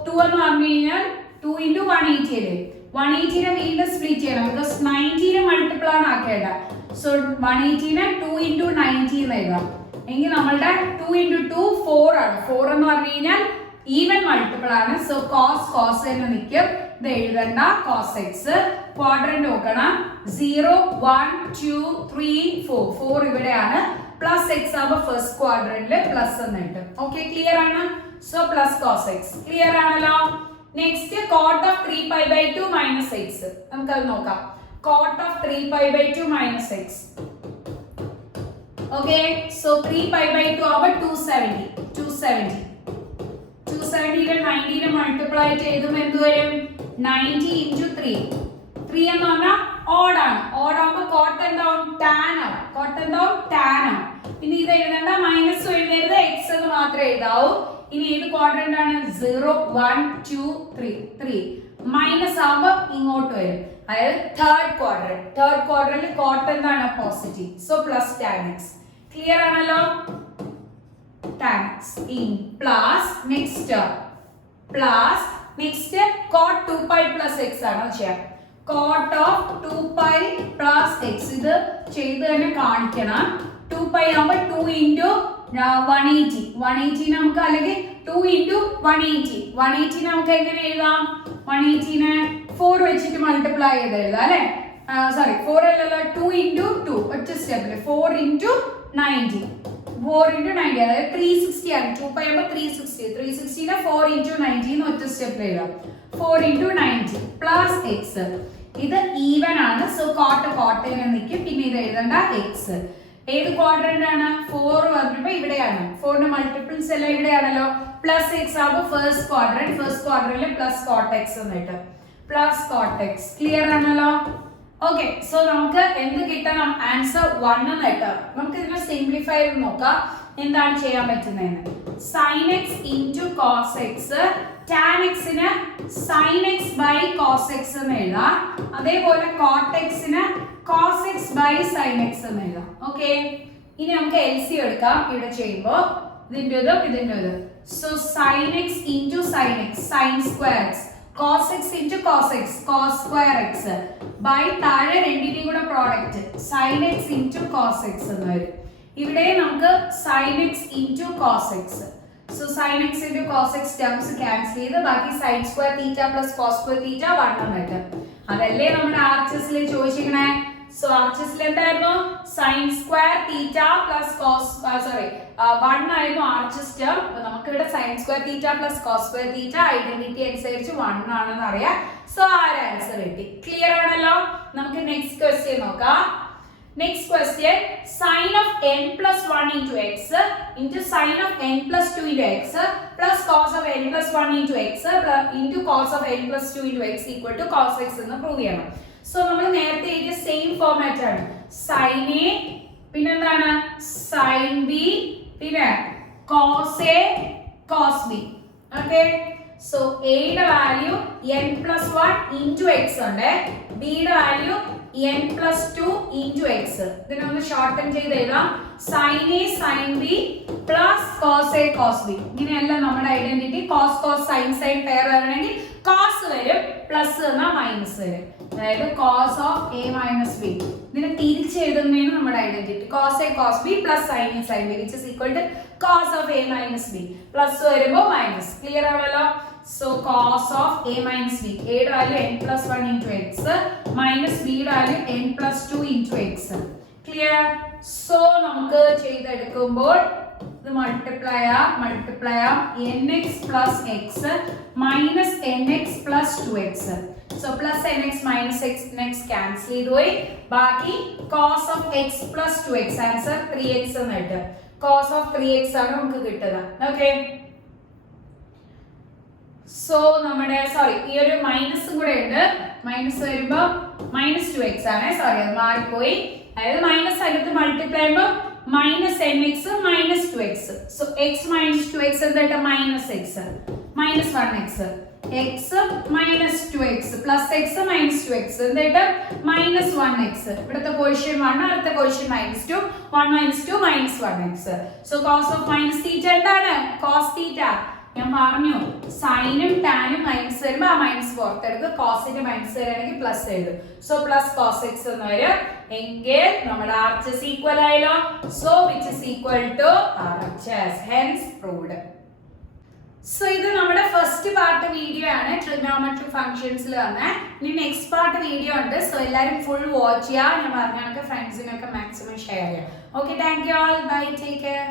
2 എന്ന് പറഞ്ഞു കഴിഞ്ഞാൽ 2 × 180 അല്ലേ? 180 വീണ്ടും സ്പ്ലിറ്റ് ചെയ്യണം, ബിക്കോസ് 90 മൾട്ടിപ്പിൾ ആണ് ആക്കേണ്ട. സോ 180 2 × 90 എന്ന് എഴുതാം. എങ്കിൽ നമ്മളുടെ 2 × 2 4 ആണ്. 4 എന്ന് പറഞ്ഞു കഴിഞ്ഞാൽ ഈവൻ മൾട്ടിപ്പിൾ ആണ്. സോ കോസ് എന്ന് നിൽക്കും. ഇത് എഴുതണ്ട. Cos X. ക്വാഡ്രന്റ് നോക്കണം. 0 1 2 3 4 ഇവിടെയാണ്. പ്ലസ് എക്സ് ആവുമ്പോൾ ഫസ്റ്റ് ക്വാഡ്രന്റില് പ്ലസ് എന്ന് കിട്ടും. ഓക്കെ, ക്ലിയർ ആണ്? So plus cos x. Clear ആണല്ലോ? Next cot of 3π/2 minus x. നമുക്കത് നോക്കാം. Cot of 3π/2 minus x. Okay, so 3π/2 ആവുമ്പോൾ 270. 270 90 മൾട്ടിപ്പിൾ ആയിട്ട് എഴുതുമ്പോൾ എന്ത് വരും? 90 × 3. 3 എന്ന് പറഞ്ഞാൽ ഓഡ് ആണ്. ഓഡ് ആവുമ്പോൾ കോട്ട് എന്താവും? ടാൻ ആണ്. പിന്നെ ഇത് എഴുതേണ്ട, മൈനസ് എഴുതരുത്, എക്സ് എന്ന് മാത്രമേ എഴുതാവൂ. ഇനി ഏത് ക്വാഡ്രന്റ് ആണ്? 0 1 2 3 മൈനസ് ആവുമ്പോൾ ഇങ്ങോട്ട് വരും. അതായത് തേർഡ് ക്വാഡ്രന്റിൽ കോട്ട് എന്താണ്? Positive. So plus tan X. Clear ആണല്ലോ? tan x in plus next cot 2π plus x ആണ് ചെയ്യാം. cot of 2π plus x ഇത് ചെയ്ത് തന്നെ കാണിക്കണം. 2π ആവുമ്പോൾ 2 × 180 നമുക്ക്, അല്ലെങ്കിൽ 2 × 180 നമുക്ക് എങ്ങനെ എഴുതാം? 180 4 വെച്ചിട്ട് മൾട്ടിപ്ലൈ ചെയ്ത് എഴുതാം അല്ലെ? സോറി 4 അല്ലല്ലോ, 2 × 2 ഒറ്റ സ്റ്റെപ്പില് 4 × 90. 4 × 90 അതായത് 360 ആണ്. 2π ആകുമ്പോൾ 360 4 × 90 എന്ന് ഒറ്റ സ്റ്റെപ്പിൽ എഴുതാം. 4 × 90 പ്ലസ് എക്സ്. ഇത് ഈവൻ ആണ്. സോ കോട്ട് നിൽക്കും. പിന്നെ ഇത് എഴുതേണ്ട എക്സ്. ഏത് ക്വാഡ്രന്റ് ആണ്? 4 വന്നിട്ട് ഇവിടെയാണ്. 4ന്റെ മൾട്ടിപ്പിൾസ് എല്ലാം ഇവിടെയാണല്ലോ. പ്ലസ് എക്സ് ആകുമ്പോൾ ഫസ്റ്റ് ക്വാഡ്രന്റിൽ പ്ലസ് കോട്ട് എക്സ് എന്നിട്ട് പ്ലസ് കോട്ട് എക്സ്. ക്ലിയർ ആണല്ലോ? ഓക്കെ, സോ നമുക്ക് എന്ത് കിട്ടണം? ആൻസർ 1 എന്ന് കിട്ടാം. നമുക്ക് ഇതിനെ സിംപ്ലിഫൈ ചെയ്ത് നോക്കാം എന്താണ് ചെയ്യാൻ പറ്റുന്നതെന്ന്. Sine x into cos x. Tan എക്സിന് sine x by cos x എന്ന് എഴുതാം. അതേപോലെ കോട്ട് എക്സിന് cos x by sine x എന്ന് എഴുതാം. ഓക്കെ, ഇനി നമുക്ക് LCM എടുക്കാം. ഇവിടെ ചെയ്യുമ്പോൾ ഇതിൻ്റെ ഇത്. So sine x into sine X, sine square X. cos x into cos x, cos square x by താഴെ രണ്ടിന്റെയും കൂടെ product sin x into cos x എന്ന് വരും. ഇവിടെ നമുക്ക് sin x into cos x. So sin x into cos x terms cancel ചെയ്ത് ബാക്കി sin square theta plus cos square theta 1 എന്ന് കിട്ടും. അതല്ലേ നമ്മുടെ RHSൽ ചോദിച്ചിരിക്കണേ. സോ RHSൽ എന്തായിരുന്നു? sin square theta plus cos 1 ആയിരുന്നു RHS ടേം. അപ്പോൾ നമുക്ക് ഇവിടെ sin square theta plus cos square theta identity അനുസരിച്ച് 1 ആണെന്ന് അറിയാം. സോ ആര് ആൻസർ കിട്ടി. ക്ലിയർ ആണല്ലോ? നമുക്ക് നെക്സ്റ്റ് ക്വസ്റ്റ്യൻ നോക്കാം. Next question, sin of n plus 1 into x into sin of n plus 2 into x plus cos of n plus 1 into x into cos of n plus 2 into x equal to cos x എന്ന് പ്രൂവ് ചെയ്യണം. സോ നമ്മൾ നേരത്തെ എഴുതിയ സെയിം ഫോർമാറ്റ് ആണ്. sin a പിന്നെന്താണ് sin b പിന്നെ cos a cos b. Okay, so a യുടെ value n plus 1 into x ഉണ്ട്, b യുടെ value n plus 2 into x. ഇതിനെ ഒന്ന് ഷോർട്ടൻ ചെയ്ത് എഴുതാം. sin a sin b plus cos a cos b. ഇങ്ങനെയല്ല നമ്മുടെ identity. cos cos sin sin pair വരണമെങ്കിൽ cos വരും, പ്ലസ് എന്നാൽ മൈനസ് വരും. അതായത് cos of A minus B. ഇതിനെ തിരിച്ചെഴുതുന്നതാണ് നമ്മുടെ identity. Cos A cos B plus sine A sine B which is equal to cos of A minus B. Plus വരുമ്പോൾ മൈനസ്. ക്ലിയർ ആണല്ലോ? So cos of a minus b, a value n plus 1 into x minus b value n plus 2 into x. Clear? So നമുക്ക് ചെയ്തെടുക്കുമ്പോൾ ഇത് മൾട്ടിപ്ലൈ ആം nx plus x minus nx plus 2x. So plus nx minus nx cancel ചെയ്തു പോയി. ബാക്കി cos of x plus 2x, answer 3x എന്ന് കിട്ടും. cos of 3x ആണ് നമുക്ക് കിട്ടുക. ഓക്കെ, സോ നമ്മുടെ ഈ ഒരു മൈനസും കൂടെ ഉണ്ട്. മൈനസ് വരുമ്പോ മൈനസ് 2x ആണ്. സോറി, അത് മാറിപ്പോയി. അതായത് മൈനസ് അകത്ത് മൾട്ടിപ്ലൈ ചെയ്യുമ്പോൾ minus n x minus 2x. So x minus 2x എന്തായിട്ട് minus x minus 1x. X minus 2x plus x minus 2x എന്തായിട്ട് മൈനസ് 1x. ഇവിടുത്തെ കോഷ്യൻ 1, അടുത്ത quotient minus 2. 1 minus 2 minus 1x. So cos of minus theta എന്താണ്? Cos theta. ഞാൻ പറഞ്ഞു, സൈനും ടാനും മൈനസ് വരുമ്പോൾ ആ മൈനസ് പുറത്തെടുക്കുക. കോസിന്റെ മൈനസ് വരികയാണെങ്കിൽ പ്ലസ് എഴുതും. സോ പ്ലസ് കോസ് എക്സ് എന്ന് വരും. എങ്കിൽ നമ്മുടെ RHS ഈക്വൽ ആയല്ലോ. So which is equal to RHS. Hence proved. So ഇത് നമ്മുടെ ഫസ്റ്റ് പാർട്ട് വീഡിയോ ആണ് ട്രിഗണോമെട്രിക് ഫംഗ്ഷൻസിൽ വന്നേ. ഇനി നെക്സ്റ്റ് പാർട്ട് വീഡിയോ ഉണ്ട്. സോ എല്ലാവരും ഫുൾ വാച്ച് ചെയ്യുക. ഞാൻ പറഞ്ഞ ഫ്രണ്ട്സിനൊക്കെ മാക്സിമം ഷെയർ ചെയ്യാം. Okay, thank you all. Bye, take care.